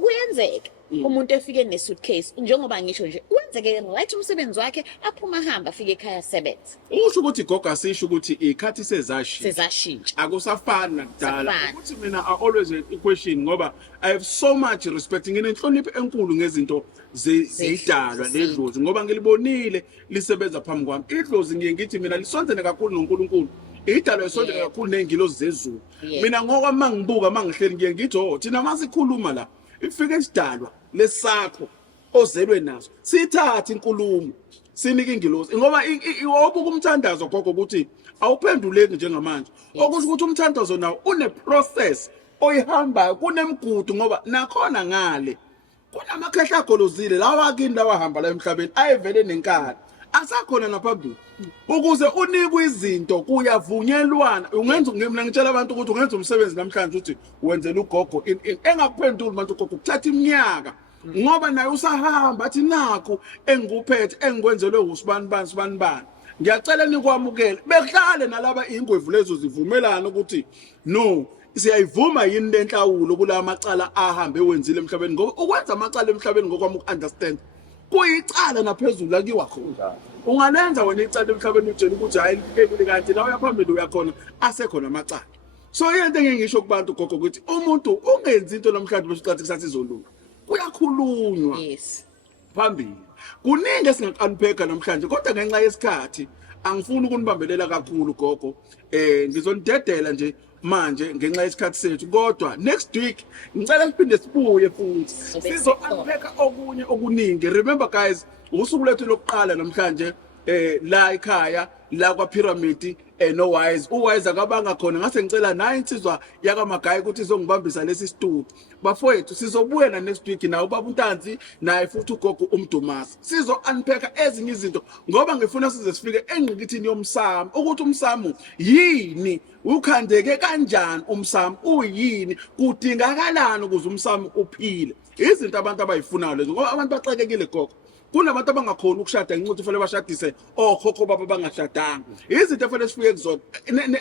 kuyenzeka umuntu efike nesuitcase njengoba ngisho nje wenzeke right umsebenzi wakhe aphuma ahamba afike ekhaya sebenza usho ukuthi gogo asisho ukuthi ikhathi sezashintsha akusafani nakudala ukuthi mina I always a question ngoba I have so much respect nginenhlonipho enkulu ngezinto zidalwa ledlozi ngoba ngilibonile lisebenza phambi kwami idlozi ngiye ngithi mina lisondzene kakhulu noNkulunkulu idalwa isondzene kakhulu nengilozi zezulu mina ngoba mangibuka mangihleli ngiye ngithi thina masikhuluma la ifike isidalwa lesakho ozelwe naso sithatha inkulumo sinike ingilosi ngoba iwobuka umthandazo gogo ukuthi awuphenduleki njengamanje okusho ukuthi umthandazo nawo une process oyihambayo kunemigudu ngoba nakhona ngale kunamakhehla agolozile lawa kini lawahamba la emhlabeni ayevele nenkani asakhona naphambili ukuze unikwe izinto kuyavunyelwana ungenza ngemina ngitshela abantu ukuthi ungenza umsebenzi namhlanje uthi wenzela ugogo engakuphenduli manje ugogo kuthatha iminyaka ngoba naye usahamba athi nakho engikuphethe engikwenzelwe usibani ngiyacela nikwamukele behlale nalaba ingwevu lezo zivumelana ukuthi no siyayivuma yini lenhlawulo kula macala ahambe wenzile emhlabeni ngoba ukwenza amacala emhlabeni ngokwami ukunderstand kuyicala naphezulu akiwa khona ungalenza wena icala emhlabeni utshela ukuthi hayi liphekile kanti la uyaphambili uyakhona asekhona amacala so into engingisho kubantu gogo ukuthi umuntu ungenzi into namhlanje bese ucathi kusasa izolunga kuyakhulunywa phambili. Kuningi esingakanpheka namhlanje kodwa ngenxa yesikhathi angifuni ukunibambelela kakhulu gogo. Ngizonidedela nje manje ngenxa yesikhathi sethu kodwa next week ngicela siphinde sibuye futhi sizo-unpacka okunye okuningi. Remember guys, usuku lethu lokuqala namhlanje la ekhaya la kwaPyramid no Wise. uWise akabanga khona ngase ngicela naye insizwa yakamagayi ukuthi izongibambisa lesi studio. Bafowethu sizobuya next week nawo ubaba uNtanzi naye futhi ugogo uMdumasi. Sizo-unpacka ezinye izinto ngoba ngifuna size sifike engqikithini yomsamo ukuthi umsamo yini, ukhandeke kanjani umsamo, uyini, kudingakalani ukuze umsamo uphile. Izinto abantu abayifunayo lezo ngoba abantu baxakekile gogo. Kunabantu abangakhona ukushada ngenxa ukuthi fanele bashadise okhokho baba bangashadanga. Izinto efanele sifike kuzona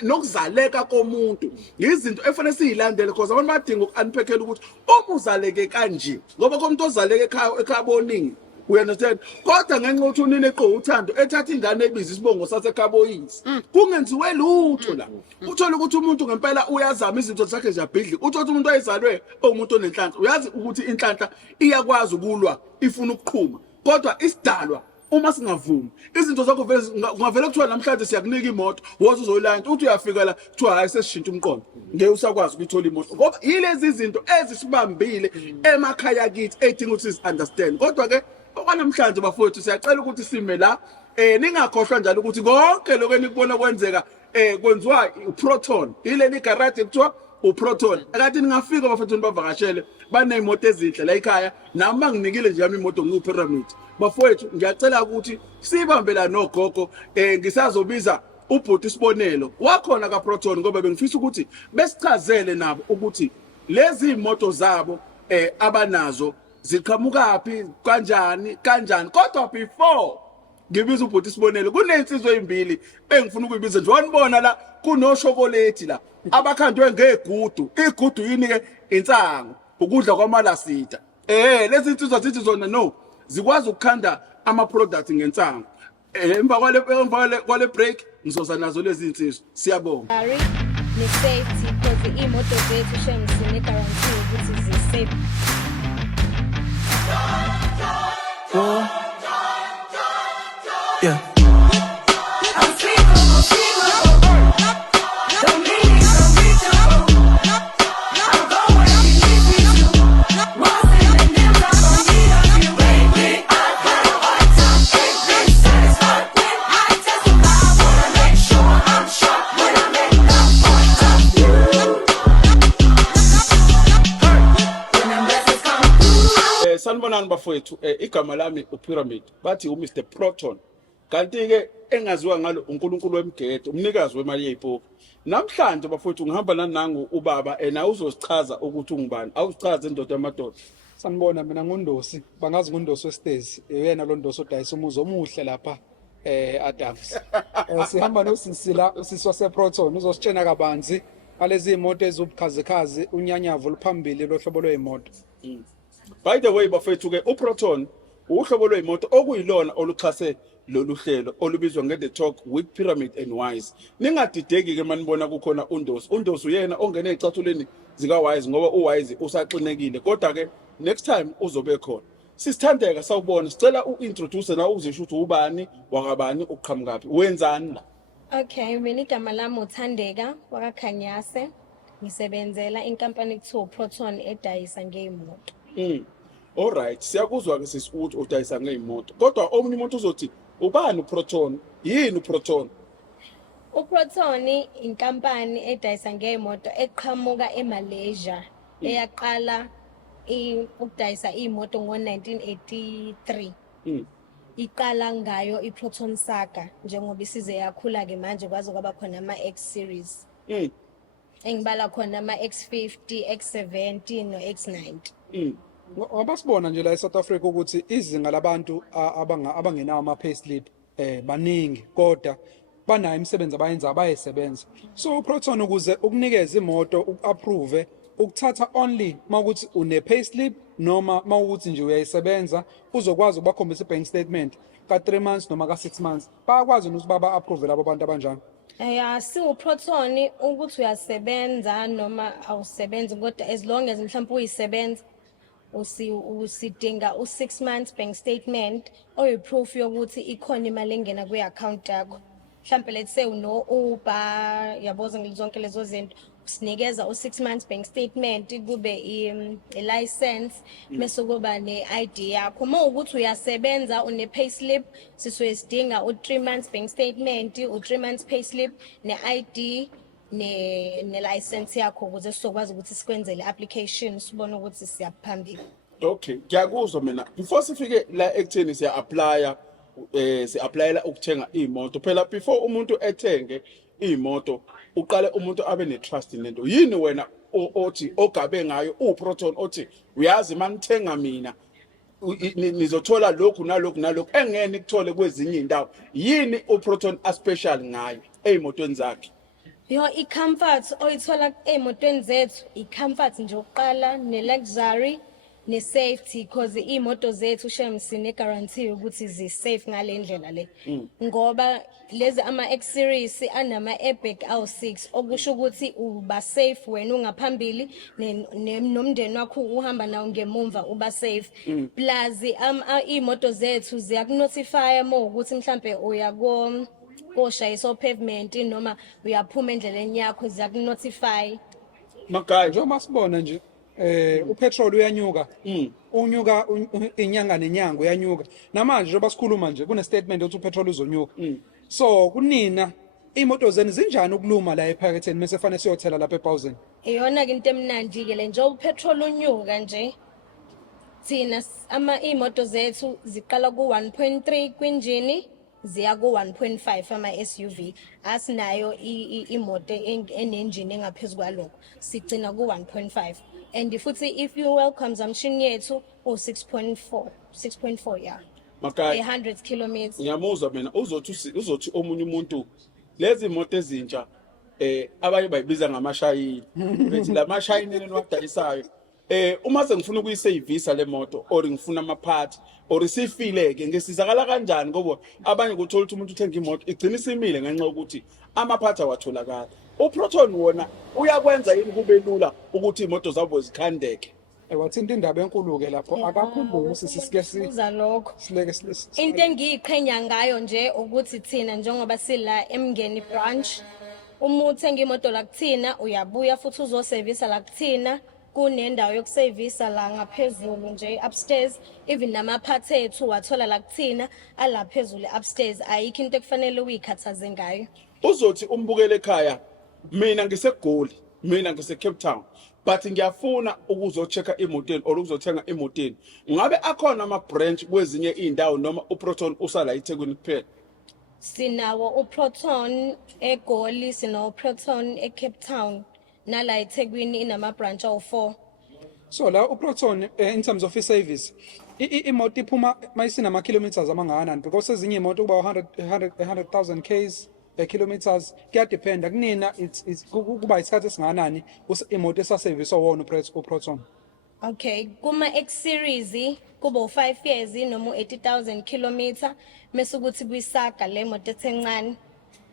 nokuzaleka komuntu. Izinto efanele siyilandele because abantu badinga ukunphekela ukuthi umuzaleke kanje. Ngoba komuntu ozaleke ekhaya boningi. We understand? Kodwa ngenxa ukuthi unine eqo uthando ethatha ingane ebiza isibongo saseKhaboyisi. Kungenziwe lutho la. Uthola ukuthi umuntu ngempela uyazama izinto zakhe ziyabhidla. Uthola ukuthi umuntu oyizalwe umuntu onenhlanhla. Uyazi ukuthi inhlanhla iyakwazi ukulwa ifuna ukuqhuma. Kodwa isidalwa uma singavumi izinto zakho ungavela kuthiwa namhlanje siyakunika imoto woze uzoyilanda uthi uyafika la kuthiwa hayi sesishintsha umqondo ngeke usakwazi ukuthola imoto ngoba yilezi izinto ezisibambile emakhaya kithi edinga ukuthi si-understand. Kodwa ke okwanamhlanje bafowethu siyacela ukuthi sime la ningakhohlwa njalo ukuthi konke lokho enikubona kwenzeka kwenziwa uProton. Yileli garage kuthiwa uProton. Akade ningafika bafethu bavakashele banezimoto ezinhle la ekhaya nami banginikile nje yami imoto ngiuPyramid. Bafowethu ngiyacela ukuthi sibambe la nogogo ngisazobiza ubhuti Isibonelo wakhona kaProton ngoba bengifisa ukuthi besichazele nabo ukuthi lezi imoto zabo abanazo ziqhamukapi kanjani kodwa before ngibiza ubhuti Isibonelo kunensizwe ezimbili engifuna ukuyibiza nje wanibona la kunoshokoleti la abakhandwe ngegudu. Igudu yini ke? Insango, ukudla kwamalasita. Lezi insizwa zithi zona no zikwazi ukukhanda ama products ngensango. Emva kwale break ngizoza nazo lezi insizwa. Siyabonga. Ne safety because imoto zethu shengisine guarantee ukuthi zisafe. Yeah. Sanibonani bafowethu, igama lami uPyramid bathi uMr Proton. Kanti ke engaziwa ngalo uNkulunkulu wemgedo, umnikazi wemali yeyipopi. Namhlanje bafowethu ngihamba nanangu ubaba nawe uzosichaza ukuthi ungubani. Awusichaze indoda yamadoda. Sanibona mina nguNdosi, bangazi nguNdosi westezi. Uyena lo Ndosi odayisa umuzi omuhle lapha Adams. Sihamba noSisila usiswa seProton uzositshena kabanzi ngalezi imoto ezibukhazikhazi unyanyavu luphambili lohlobo lwezimoto. By the way bafethu ke uProton uhlobo lwezimoto okuyilona oluxhase lolu hlelo olubizwa nge-The Talk with Pyramid and Wise. Ningadideki ke manibona kukhona uNdosi. UNdosi uyena ongene ezicathuleni zikaWise ngoba uWise usaxinekile. Kodwa ke next time uzobe khona. Sisithandeka sawubona sicela uintroduce na uzisho ukuthi ubani wakabani uqhamukapi wenzani la. Okay, mina igama lami uThandeka wakaKhanyase. Ngisebenzela inkampani ekuthiwa uProton edayisa ngeimoto. Alright, siyakuzwa ke sisi ukuthi udayisa ngeimoto. Kodwa omunye umuntu uzothi ubani uProton? Yini uProton? uProton inkampani edayisa ngeimoto eqhamuka eMalaysia eyaqala ukudayisa imoto ngo-1983. Iqala ngayo iProton Saga njengoba isize yakhula ke manje kwaze kwaba khona ama-X series. Engibala khona ama-X50, X70 no-X90. Wabasibona nje la eSouth Africa ukuthi izinga labantu abangenawo ama-payslip baningi kodwa banayo imisebenzi abayenza abayesebenza. So uProton ukuze ukunikeza imoto uku-approve ukuthatha only mawukuthi une-payslip noma mawukuthi nje uyayisebenza uzokwazi ukubakhombisa i-bank statement ka-3 months noma ka-6 months. Bayakwazi ukuthi baba-approve labo bantu abanjani. siwuProton ukuthi uyasebenza noma awusebenzi kodwa as long as mhlawumbe uyisebenza usidinga u6 months bank statement oyiproof yokuthi ikhona imali engena kwi-account yakho. Mhlampe let's say uno Uber yaboza ngilizonke lezo zinto usinikeza u6 months bank statement kube i-license bese kuba ne-ID yakho. Uma ukuthi uyasebenza une payslip sisuyesidinga u3 months bank statement, u3 months payslip, ne-ID ne-license yakho ukuze sizokwazi ukuthi sikwenzele application sibone ukuthi siyaphambili. Okay, ngiyakuzwa mina. Before sifike la ekutheni si-applyela ukuthenga imoto. Phela before umuntu ethenge imoto, uqale umuntu abe ne-trust nento. Yini wena othi ogabe ngayo uProton othi uyazi manithenga mina nizothola lokhu nalokhu nalokhu engene ikuthole kwezinye indawo. Yini uProton aspecial ngayo ezimotweni zakhe? Yo, i-comfort oyithola ey'motweni zethu, i-comfort nje oqala, ne-luxury, ne-safety, cause iy'moto zethu shem sine-guarantee ukuthi zi-safe ngale ndlela le. Ngoba lezi ama-X series anama-airbag awu6, okusho ukuthi uba safe wena ungaphambili nomndeni wakho uhamba nawo ngemumva uba safe. Plus iy'moto zethu ziyakunotifya uma ukuthi mhlampe uya koshayisa pavement noma uyaphuma endleleni yakho ziyakunotify. Makhaya Njengoba sibona nje upetrol uyanyuka unyuka inyanga nenyanga uyanyuka namanje njengoba sikhuluma nje kune statement ukuthi upetrol uzonyuka. So kunina imoto zenu zinjani ukuluma la ephaketheni mase fanele siyothela lapha eBhawuzeni? Iyona ke into emnandi ke le nje upetrol unyuka nje thina imoto zethu ziqala ku 1.3 kwinjini ziya ku 1.5 ama-SUV asinayo imoto enenjini engaphezulu kwalokho sigcina ku 1.5 and futhi i-fuel consumption yethu u 6.4 ya Makhaya 100 kilometers. ngiyamuzwa mina uzothi omunye umuntu lezi imoto ezintsha abanye bayibiza ngamashayini bethi la mashayini niwadayisayo uma sengifuna ukuyisevisa le moto or ngifuna ama-part or isifileke ngesizakala kanjani ngoba abanye kuthola ukuthi umuntu uthenga imoto igcina isimile ngenxa yokuthi ama-part awatholakala. uProton wona uyakwenza yini kube lula ukuthi imoto zabo zikhandeke? Wathinta indaba enkulu-ke lapho akakhumbuli sisike Uza lokho. sileke Into engiyiqhenya ngayo nje ukuthi thina njengoba sila eMngeni branch uma uthenga imoto la kuthina uyabuya futhi uzosevisa la kuthina kunendawo yokusevisa la ngaphezulu nje upstairs even nama-parts ethu wathola la kuthina ala phezulu upstairs ayikho into ekufanele uyikhathaze ngayo. Uzothi umbukele ekhaya mina ngiseGoli mina ngise-Cape Town but ngiyafuna ukuzochecka imotweni or ukuzothenga imotweni ngabe akhona ama-branch kwezinye iy'ndawo noma uProton usala eThekwini kuphela? Sinawo uProton eGoli, sinawo uProton eCape Town, nala eThekwini inama-branch awu4. So la uProton in terms of i-service imoto iphuma mayisinama kilometers amangakanani because ezinye imoto kuba 100,000 k's kilometers kuyadependa kunina kuba isikhathi esingakanani imoto esaservice wona uProton? Okay, kuma-X series kuba u5 years noma u80,000 kilometer mase ukuthi kwisaga le moto esencane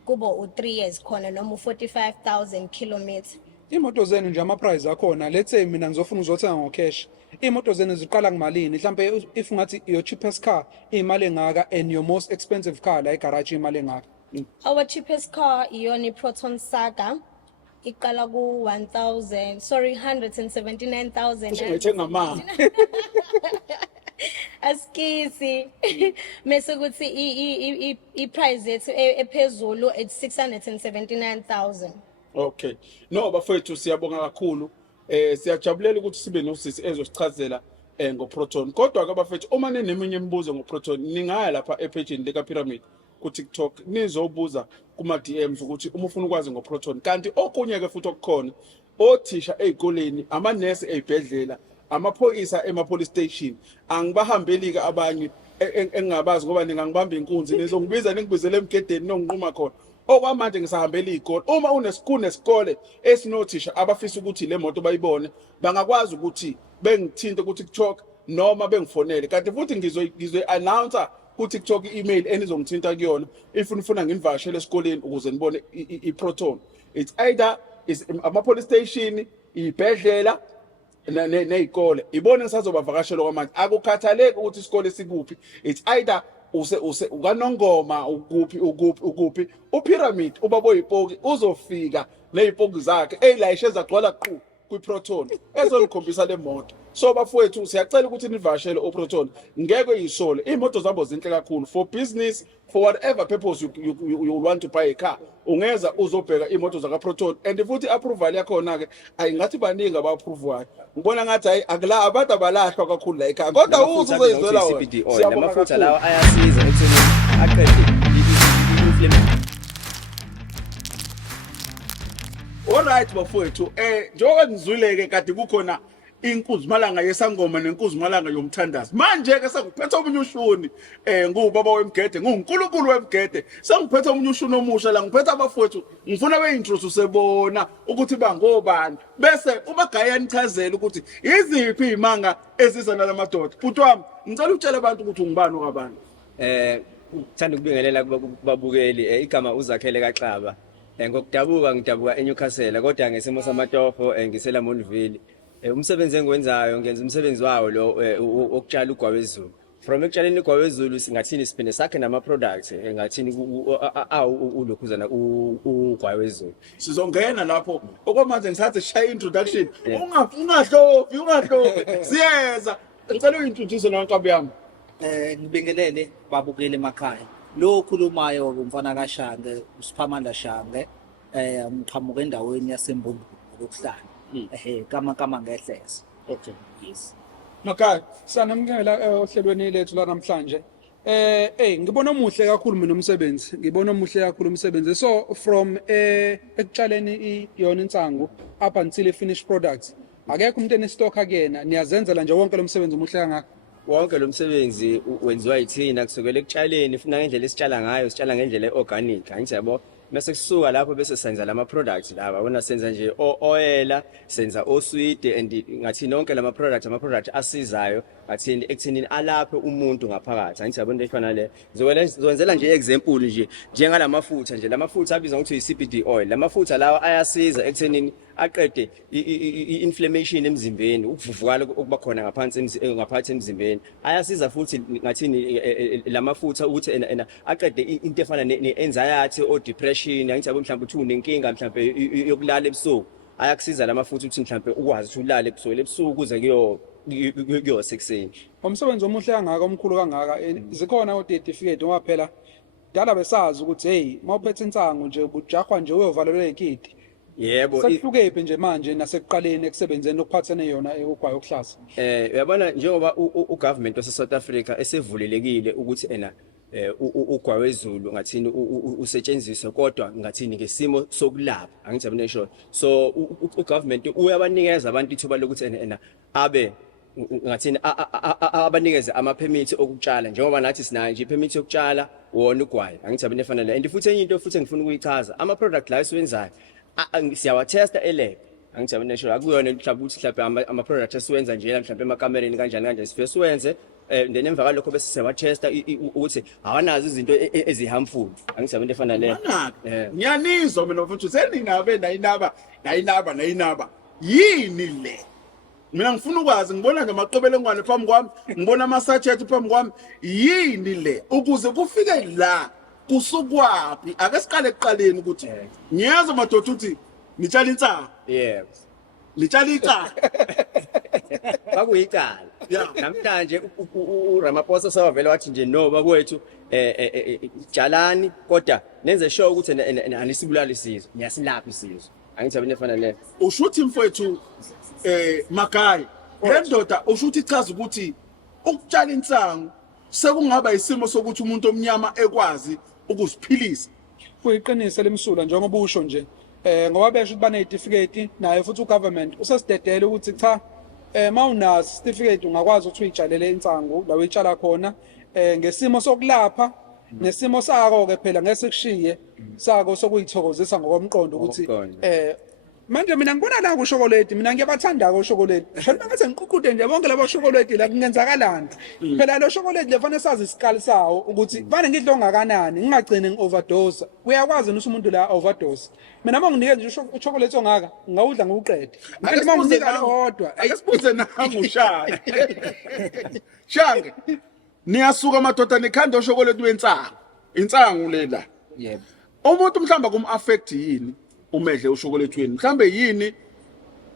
kuba u3 years khona noma u45,000 kilometer. Imoto zenu nje ama-price akhona let's say mina ngizofuna uzothenga ngocash imoto zenu ziqala kumalini mhlambe if ngathi your cheapest car imali engaka and your most expensive car la egarage imali engaka? Our cheapest car iyona iProton Saga iqala ku 179,000. Ngithenga ma Askisi mase kuthi i-price yethu ephezulu at 679,000. Okay. No bafethu siyabonga kakhulu. Siyajabulela ukuthi sibe nosisi ezosichazela ngoProton. Kodwa ke bafethu uma neminye imibuzo ngoProton ningaya lapha epage leka Pyramid ku TikTok nizobuza kuma DMs ukuthi uma ufuna ukwazi ngoProton. Kanti okunye ke futhi okukhona othisha ezikoleni, amanesi ezibhedlela, amaphoyisa ema-police station angibahambeli ke abanye engingabazi ngoba ningangibamba inkunzi nizongibiza ningibizele emgedeni nonginquma khona. Okwamanje ngisahambela izikole uma unesikole esinothisha abafisa ukuthi le moto bayibone bangakwazi ukuthi bengithinte ku TikTok noma bengifonele kanti futhi ngizoyi-announcer ku TikTok i-email enizongithinta kuyona if nifuna nginivashele esikoleni ukuze nibone iProton. It's either is ama-police station, ibhedlela nezikole ibona ngisazobavakashela kwamanje akukhathaleki ukuthi isikole sikuphi it's either ukanongoma ukuphi upyramid ubabo yipoki uzofika nezipoki zakhe ezilayishe zagcwala qhu kwiproton ezolikhombisa lemoto so bafowethu siyacela ukuthi nivashele oproton ngeke yisole imoto zabo zinhle kakhulu for business for whatever purpose you want to buy a car ungeza uzobheka imoto zakaproton and futhi approval yakhona ke ayingathi baningi abaapprovewayo ngibona ngathi hayi akula abantu abalahlwa kakhulu la ekhaya kodwa uzoyizwela wona CBD oil lamafutha lawa ayasiza ekutheni aqede i-inflammation. Alright bafowethu njengoba nizwileke kade kukhona inkuzimalanga yesangoma nenkuzimalanga yomthandazo manje ke sengiphethe omunye ushuni ngubaba wemgede nguNkulunkulu wemgede sengiphethe omunye ushuni omusha la ngiphethe abafowethu ngifuna beintroduce bona ukuthi bangobani bese ubagaya nichazela ukuthi iziphi imanga eziza nalamadoda futhi wami ngicela utshele abantu ukuthi ungibani okabani Ngithanda ukubingelela kubabukeli igama uzakhele kaXaba. Ngidabuka eNewcastle kodwa ngesimo samatofo ngisela Montville. Umsebenzi engiwenzayo ngenza umsebenzi wawo lo okutshala ugwawezulu. From ekutshaleni ugwawezulu singathini siphinde sakhe nama products engathini ulokhuzana ugwawezulu. Sizongena lapho okwamanje ngisathi shaya introduction ungahlofi siyeza ngicela uintroduce nonqabi yami. Ngibingelele babukeli emakhaya lo khulumayo umfana kaShange uSiphamanda Shange ngiqhamuka endaweni yaseMbundu lokuhlala kama ngehleza. Okay. Yes. Makhaya sanamukela ohlelweni lethu la namhlanje ngibona omuhle kakhulu mina umsebenzi ngibona omuhle kakhulu umsebenzi so from ekutshaleni yona insangu up until finished products akekho umuntu enestock akena niyazenzela nje wonke lo msebenzi omuhle kangaka. Wonke lo msebenzi wenziwa yithina kusukela ekutshaleni funa ngendlela esitshala ngayo sitshala ngendlela eorganic angithi yabo bese kusuka lapho bese senza lama products laba wona senza nje oil senza osweet and ngathi nonke lama products asizayo ngathi ekuthini alaphe umuntu ngaphakathi angithi yabo into efana le ngizowenzela nje example nje njengalamafutha nje lamafutha abizwa ukuthi iCBD oil lamafutha lawa ayasiza ekuthini aqede i-inflammation emzimbeni ukuvuvukala okuba khona ngaphansi emzimbeni ayasiza futhi ngathini lamafutha ukuthi aqede into efana ne-anxiety or depression angithi yabo mhlawumbe uthi unenkinga mhlawumbe yokulala ebusuku ayakusiza lamafutha ukuthi mhlawumbe ukwazi ukuthi ulale ebusuku kuze kuyo sekuseni. Umsebenzi omuhle kangaka omkhulu kangaka zikhona odetifikethi ngoba phela dala besazi ukuthi hey mawuphethe insangu nje ubujahwa nje uyovalelwa ikiti. Yebo sekuhlukephi nje manje nasekuqaleni ekusebenzeni okuphathene yona ugwayo okuhlasa. Uyabona njengoba ugovernment wase South Africa esevulelekile ukuthi ugwawezulu ngathini usetshenziswe kodwa ngathini ngesimo sokulapha angithi abone so ugovernment uyabanikeza abantu ithuba lokuthi abe ngathini abanikeze ama permits okutshala njengoba nathi sinayo nje permit yokutshala wona ugwayi angithi abone fanele and futhi enye into futhi ngifuna ukuyichaza ama product la esiwenzayo siyawatesta elab angithi abone akuyona mhlawumbe ukuthi mhlawumbe ama product esiwenza nje mhlawumbe emakamereni kanjani sifike siwenze then emva kwalokho bese siyawatesta ukuthi awanazo izinto eziharmful angithi abone efana le ngiyanizwa mina mfuthu seninabe nayinaba yini le mina ngifuna ukwazi ngibona nje amaqobelengwane phambi kwami ngibona ama sachet phambi kwami yini le ukuze kufike la kusukwapi ake siqale ekuqaleni ukuthi ngiyazi madoda uthi nitshala insanga yes nitshala insanga bakuyicala namhlanje uRamaphosa sawavela wathi nje no bakwethu tshalani kodwa nenze sure ukuthi anisibulali isizwe niyasilapha isizwe angithi abene efana le ushuthi mfowethu Makhaya lendoda ushuthi ichaza ukuthi ukutshala insangu sekungaba isimo sokuthi umuntu omnyama ekwazi ukuziphilisa kuyiqinise lemsula njengoba usho nje ngoba besho ukuthi banezitifiketi naye futhi ugovernment usesidedele ukuthi cha mawunaso certificate ungakwazi ukuthi uyitshalele insangu la uyitshala khona ngesimo sokulapha nesimo sako ke phela ngeke sikushiye sako sokuyithokozisa ngokomqondo ukuthi manje mina ngibona la kushokoledi mina ngiyabathanda koshokoledi phela ngathi ngiqhuqhude nje bonke labo shokoledi la kungenzakalani phela lo shokoledi lefanele sazi isikali sawo ukuthi vane ngidlo ongakanani ngingagcini ngioverdose uyakwazi ukuthi umuntu la overdose mina manginike nje uchokoledi ongaka ngawudla ngiwuqede manje manginika lo hodwa Ayisibuze nangu Shange. Shange. Niyasuka madoda nikhanda oshokoledi wensango. Insango lela. Yebo. Umuntu mhlamba kum-affect yini umedle ushokoledi wenu? Mhlambe yini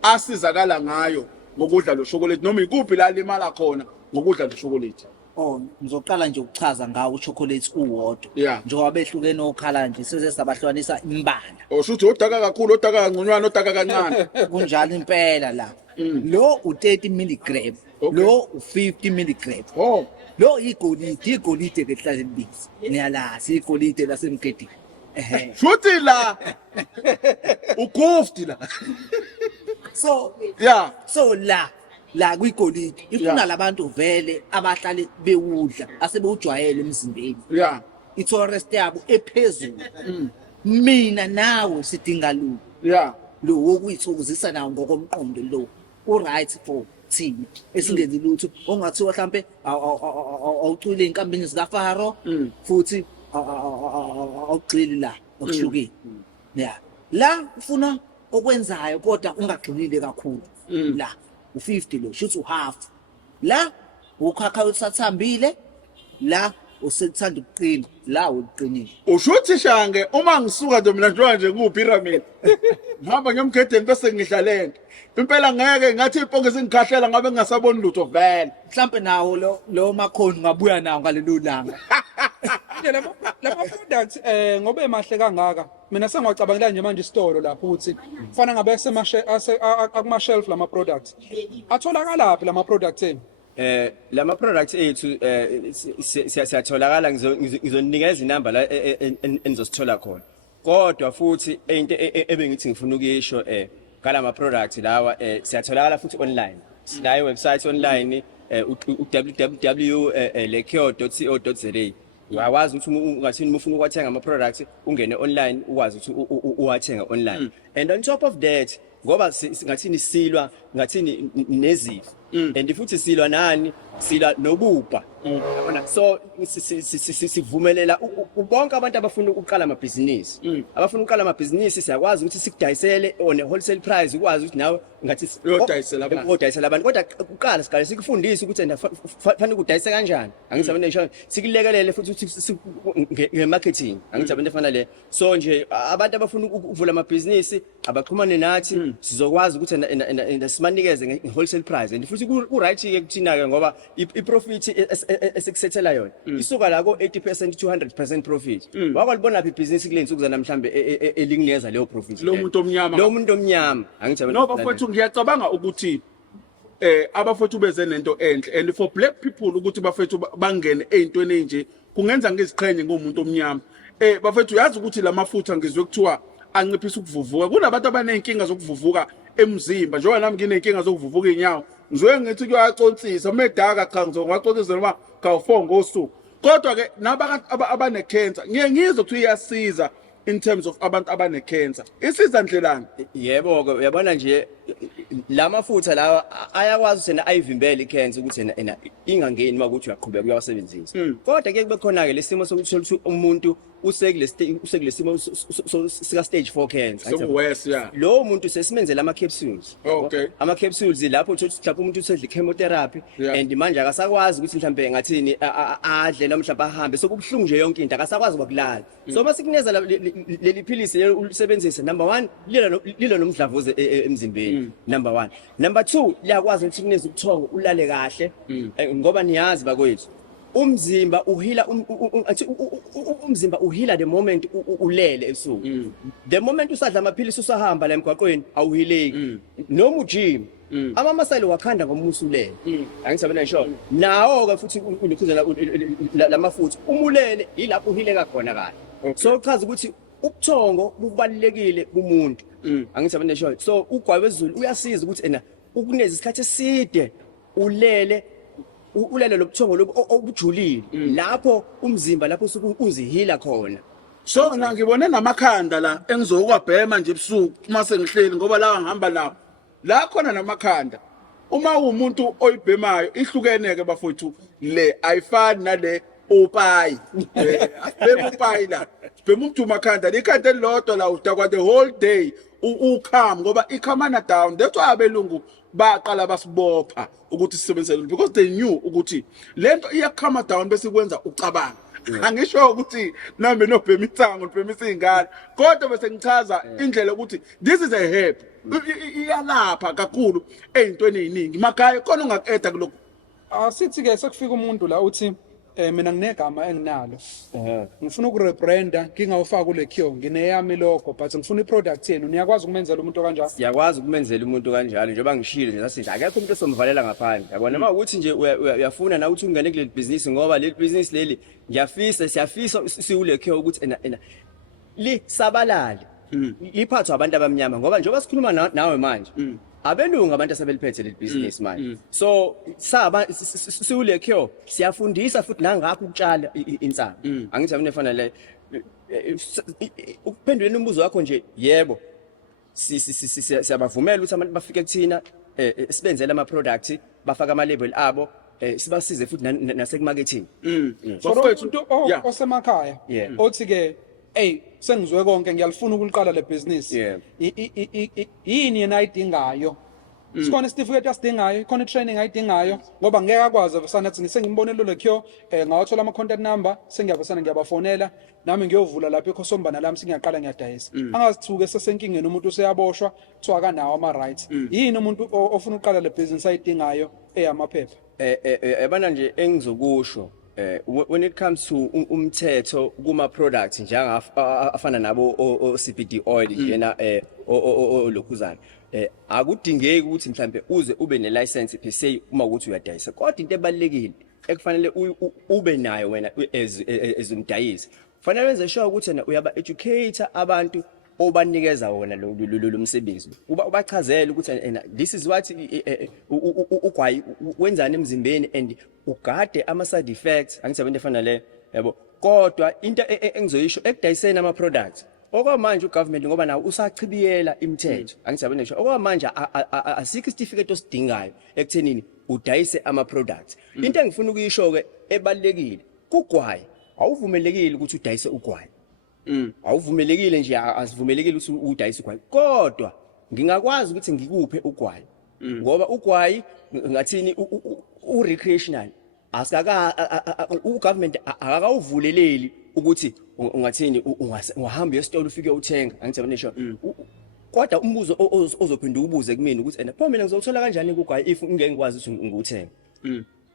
asizakala ngayo ngokudla lo shokoledi noma ikuphi la limala khona ngokudla lo shokoledi? Oh, ngizoqala nje ukuchaza ngawo uchocolate uwodwa. Yeah. Njengoba behlukene okhala nje size sabahlukanisa imbala. Oshuthi odaka kakhulu, odaka kanconywana, odaka kancane. Kunjalo impela la. Lo u30 mg, Okay. lo u50 mg. Oh, Lo igolide ke hlale libizi. Niyalazi igolide lasemgedini. shuthi la ugufti la. So Yeah. la kwigolide ifuna labantu vele abahlale bewudla asebewujwayele emzimbeni. Yeah. Itolerance yabo ephezulu. Mina nawe sidinga lo. Yeah. Lo wokuyithukuzisa nawo ngokomqondo lo. Right for thina esingenzi lutho ongathiwa mhlambe awucwile inkambini zika Faro futhi awugxili la okuhlukile. Yeah. La ufuna okwenzayo kodwa ungagxilile kakhulu. La u50 lo shothi uhalf. La ukhakha usathambile la usekuthanda ukuqina la uqinile. Ushuthi Shange uma ngisuka nje mina nje ku-pyramid. Ngihamba ngemgedeni bese ngidlalele. Impela ngeke ngathi iponke singikhahlela ngabe ngingasaboni lutho vele. Mhlambe nawo lo makhoni ngabuya nawo ngalelo langa. lama products ngoba emahle kangaka mina sengicabangela nje manje isitolo lapho ukuthi kufana ngabe akuma shelf lama products atholakala laphi lama products eni Lama products ethu siyatholakala ngizonikeza inamba la enizosithola khona kodwa futhi into ebengithi ngifuna ukuyisho kalama products lawa siyatholakala futhi online sinayo website online www.lekyo.co.za Wawazi ukuthi ungathini ufuna ukwathenga ama products ungene online ukwazi ukuthi uwathenga online and on top of that ngoba singathini silwa ngathini nezifo and futhi silwa nani silwa nobupha yabona so sivumelela bonke abantu abafuna ukuqala amabhizinisi abafuna ukuqala amabhizinisi siyakwazi ukuthi sikudayisele on a wholesale price ukwazi ukuthi nawe ngathi Uyodayisela abantu. kodwa uqala siqale sikufundise ukuthi fanele ukudayisa kanjani angithi abantu ngisho sikulekelele futhi ukuthi ngemarketing angithi abantu efana le so nje abantu abafuna ukuvula amabhizinisi abaxhumane nathi sizokwazi ukuthi simanikeze nge-wholesale price and futhi ku-right ke kuthina ke ngoba i-profit esikusethela yona isuka la ko 80% to 100% profit wakwalibona laphi ibhizinisi kule nsuku zanamhlanje elinginikeza leyo profit Lo muntu omnyama. lo muntu omnyama angithi No bafowethu ngiyacabanga ukuthi abafowethu beze nento enhle and for black people ukuthi bafowethu bangene ezintweni enje kungenza ngiziqhenye ngomuntu omnyama. Bafowethu yazi ukuthi lamafutha ngizwe kuthiwa anciphisa ukuvuvuka. Kunabantu abanenkinga zokuvuvuka emzimba njengoba nami nginenkinga zokuvuvuka inyawo. Ngizwe ngithi kuyaconsisa medaka cha ngizongaconsisa noma ka4 ngosuku. Kodwa ke nabantu abane cancer ngiyengizwe ukuthi iyasiza in terms of abantu abane cancer. Isiza ndlelani? Yebo ke uyabona nje lamafutha lawa ayakwazi ukuthi ayivimbele icancer ukuthi ingangeni makuthi uyaqhubeka uyawasebenzisa kodwa ke kube khona ke lesimo sokuthi umuntu usekule simo sika stage 4 cancer So worse yeah. lo muntu sesimenzela ama capsules Okay. ama capsules lapho uthi mhlawumbe umuntu usedla chemotherapy Yeah. and manje akasakwazi ukuthi mhlawumbe ngathini adle noma mhlawumbe ahambe sokubhlungu nje yonke into akasakwazi ukulala so masikuneza leli philisi ulisebenzisa number 1 lilo nomdlavuza emzimbeni number 1 number 2 liyakwazi ukuthi kuneze ubuthongo ulale kahle ngoba niyazi bakwethu umzimba uhila umzimba uhila the moment ulele ebusuku the moment usadla amaphilisi usahamba la emgwaqweni awuhileki noma ujim amamasayilo wakhanda ngomusa ulele angisabena ngisho nawo ke futhi unikhuza lamafutha umulele ilapho uhileka khona kahle so uchaza ukuthi ubuthongo bubalekile kumuntu angisabena ngisho so ugwabezulu uyasiza ukuthi ukuneza isikhathi eside ulele lobuthongo obujulile lapho umzimba lapho uzihila khona So na ngibone namakhanda la engizokwabhema nje ebusuku uma sengihleli ngoba la ngihamba nawo la khona namakhanda uma umuntu oyibhemayo ihlukeneke bafowethu le ayifani nale upayi asibhema upayi la sibhema umuntu makhanda likhanda elilodwa la udakwa the whole day ukham ngoba ikhamana down that's why abelungu baqala basibopha ukuthi sisebenzele because they knew ukuthi lento iyakhama down bese kwenza ucabanga angisho ukuthi nami nobhema ithango nobhema izingane kodwa bese ngichaza indlela ukuthi this is a herb iyalapha kakhulu ezintweni eziningi makhaya khona ungakeda kuloko Asithi ke sekufika umuntu la uthi mina nginegama enginalo. Ngifuna ukurebranda ngingawufaka kule cure ngineyami logo but ngifuna iproduct yenu niyakwazi ukumenzela umuntu kanjalo. Siyakwazi ukumenzela umuntu kanjalo njengoba ngishilo nje sathi akekho umuntu osomvalela ngaphandle. Yabona uma ukuthi nje uyafuna na ukuthi ungene kuleli business ngoba leli business leli siyafisa siwule cure ukuthi ena lisabalale. Liphathwa abantu abamnyama ngoba njengoba sikhuluma nawe manje abelungu abantu asebeliphethe leli business manje so siwule cure siyafundisa futhi nangapha ukutshala insana angithi mina efana le ukuphenduleni umbuzo wakho nje yebo siyabavumela ukuthi abantu bafike kuthina sibenzele ama products bafaka ama label abo sibasize futhi nasekumarketing Bafowethu osemakhaya othi ke sengizwe konke ngiyalifuna ukuliqala le business yini yena ayidingayo sikhona isitifiketi asidingayo ikhona training ayidingayo ngoba ngeke akwazi avesana sengimbonela le cure ngawathola ama contact number sengiyavesana ngiyabafonela nami ngiyovula lapha eKhosombana lami singiyaqala ngiyadayisa angazithuke sesenkingeni umuntu useyaboshwa kuthiwa akanawo ama rights yini umuntu ofuna uqala le business ayidingayo eyamaphepha yabana nje engizokusho when it comes to umthetho kuma products njengafana nabo CBD oil njena olokhuzana akudingeki ukuthi mhlambe uze ube ne license per se uma ukuthi uyadayisa kodwa into ebalekile ekufanele ube nayo wena as umdayisi kufanele wenze sure ukuthi uyaba educate abantu obanikeza wona lo msebenzi ubachazela ukuthi this is what ugwayi wenzani emzimbeni and ugade ama side effects angithi abantu efana le yabo kodwa into engizoyisho ekudayiseni ama products okwamanje ugovernment ngoba nawo usachibiyela imithetho angithi abantu esho okwamanje asikho certificate osidingayo ekuthenini udayise ama products into engifuna ukuyisho ke ebalekile kugwayi awuvumelekile ukuthi udayise ugwayi awuvumelekile nje asivumelekile ukuthi udayise ugwayi kodwa ngingakwazi ukuthi ngikuphe ugwayi ngoba ugwayi ngathini recreational ugovernment akakawuvuleleli ukuthi ungathini ungahamba esitolo ufike uthenga angithi abanesho kodwa umbuzo ozophinda ubuze kumina ukuthi pho mina ngizothola kanjani ugwayi if ngeke ngikwazi ukuthi ngikuthenga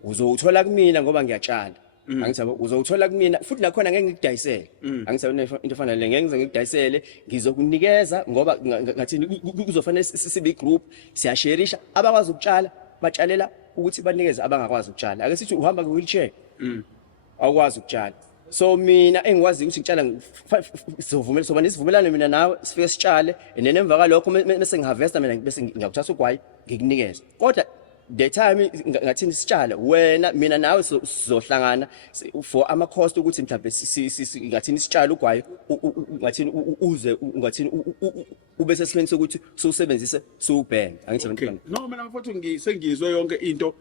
uzowuthola kumina ngoba ngiyatshala angithi uzowuthola kumina futhi nakhona ngeke ngikudayisele angithi into efana le ngeke ngize ngikudayisele ngizokunikeza ngoba ngathini kuzofanele sibe igroup siyashareisha abakwazi ukutshala batshalela ukuthi banikeze abangakwazi ukutshala ake sithi uhamba nge-wheelchair awukwazi ukutshala so mina engikwazi ukuthi ngitshala sizovumela soba nesivumelano mina nawe sifike sitshale and then emva kalokho bese ngiharvesta mina bese ngiyakuthatha ugwayi ngikunikeza kodwa the time ngathini sitshala wena mina nawe sizohlangana for ama cost ukuthi mhlawumbe ngathini sitshala ugwayi ngathini uze ngathini ube sesimeni sokuthi usebenzise subhenge angithi no mina mfowethu ngisengizwe yonke into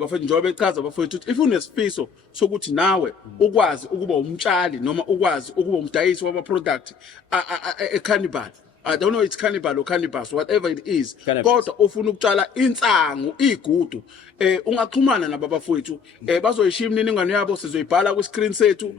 bafethu njengoba bechaza bafethu if unesifiso sokuthi nawe ukwazi ukuba umtshali noma ukwazi ukuba umdayisi wama product eCannibal I don't know it's cannibal or cannabis whatever it is kodwa ufuna ukutshala insangu igudu ungaxhumana nababafowethu bazoyishiya imininingwane yabo sizoyibhala ku screen sethu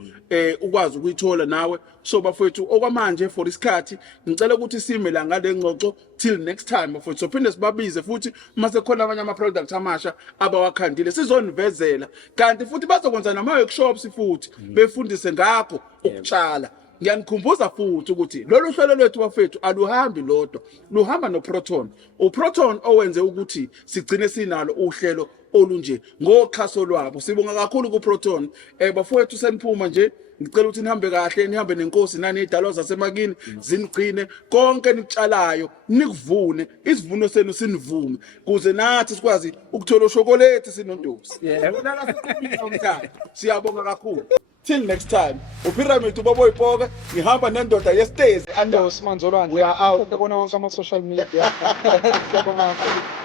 ukwazi ukuyithola nawe so bafowethu okwamanje for isikhathi ngicela ukuthi sime la ngale ngxoxo till next time bafowethu sophinde sibabize futhi mase khona abanye ama products amasha abawakhandile sizonivezela kanti futhi bazokwenza nama workshops futhi befundise ngakho ukutshala ngiyanikhumbuza futhi ukuthi lolu hlelo lwethu bafethu aluhambi lodwa luhamba noProton uProton owenze ukuthi sigcine sinalo uhlelo olunje ngoxhaso lwabo sibonga kakhulu kuProton bafethu seniphuma nje ngicela ukuthi nihambe kahle nihambe nenkosi nani idalwa zasemakini zinigcine konke nikutshalayo nikuvune isivuno senu sinivume kuze nathi sikwazi ukuthola chocolate sinondosi siyabonga kakhulu till next time uphiramid ubaba ipoka ngihamba nendoda yestezi Ando Simanzolwane. We are out. Ngibona wonke ama social media. Siyabonga kakhulu.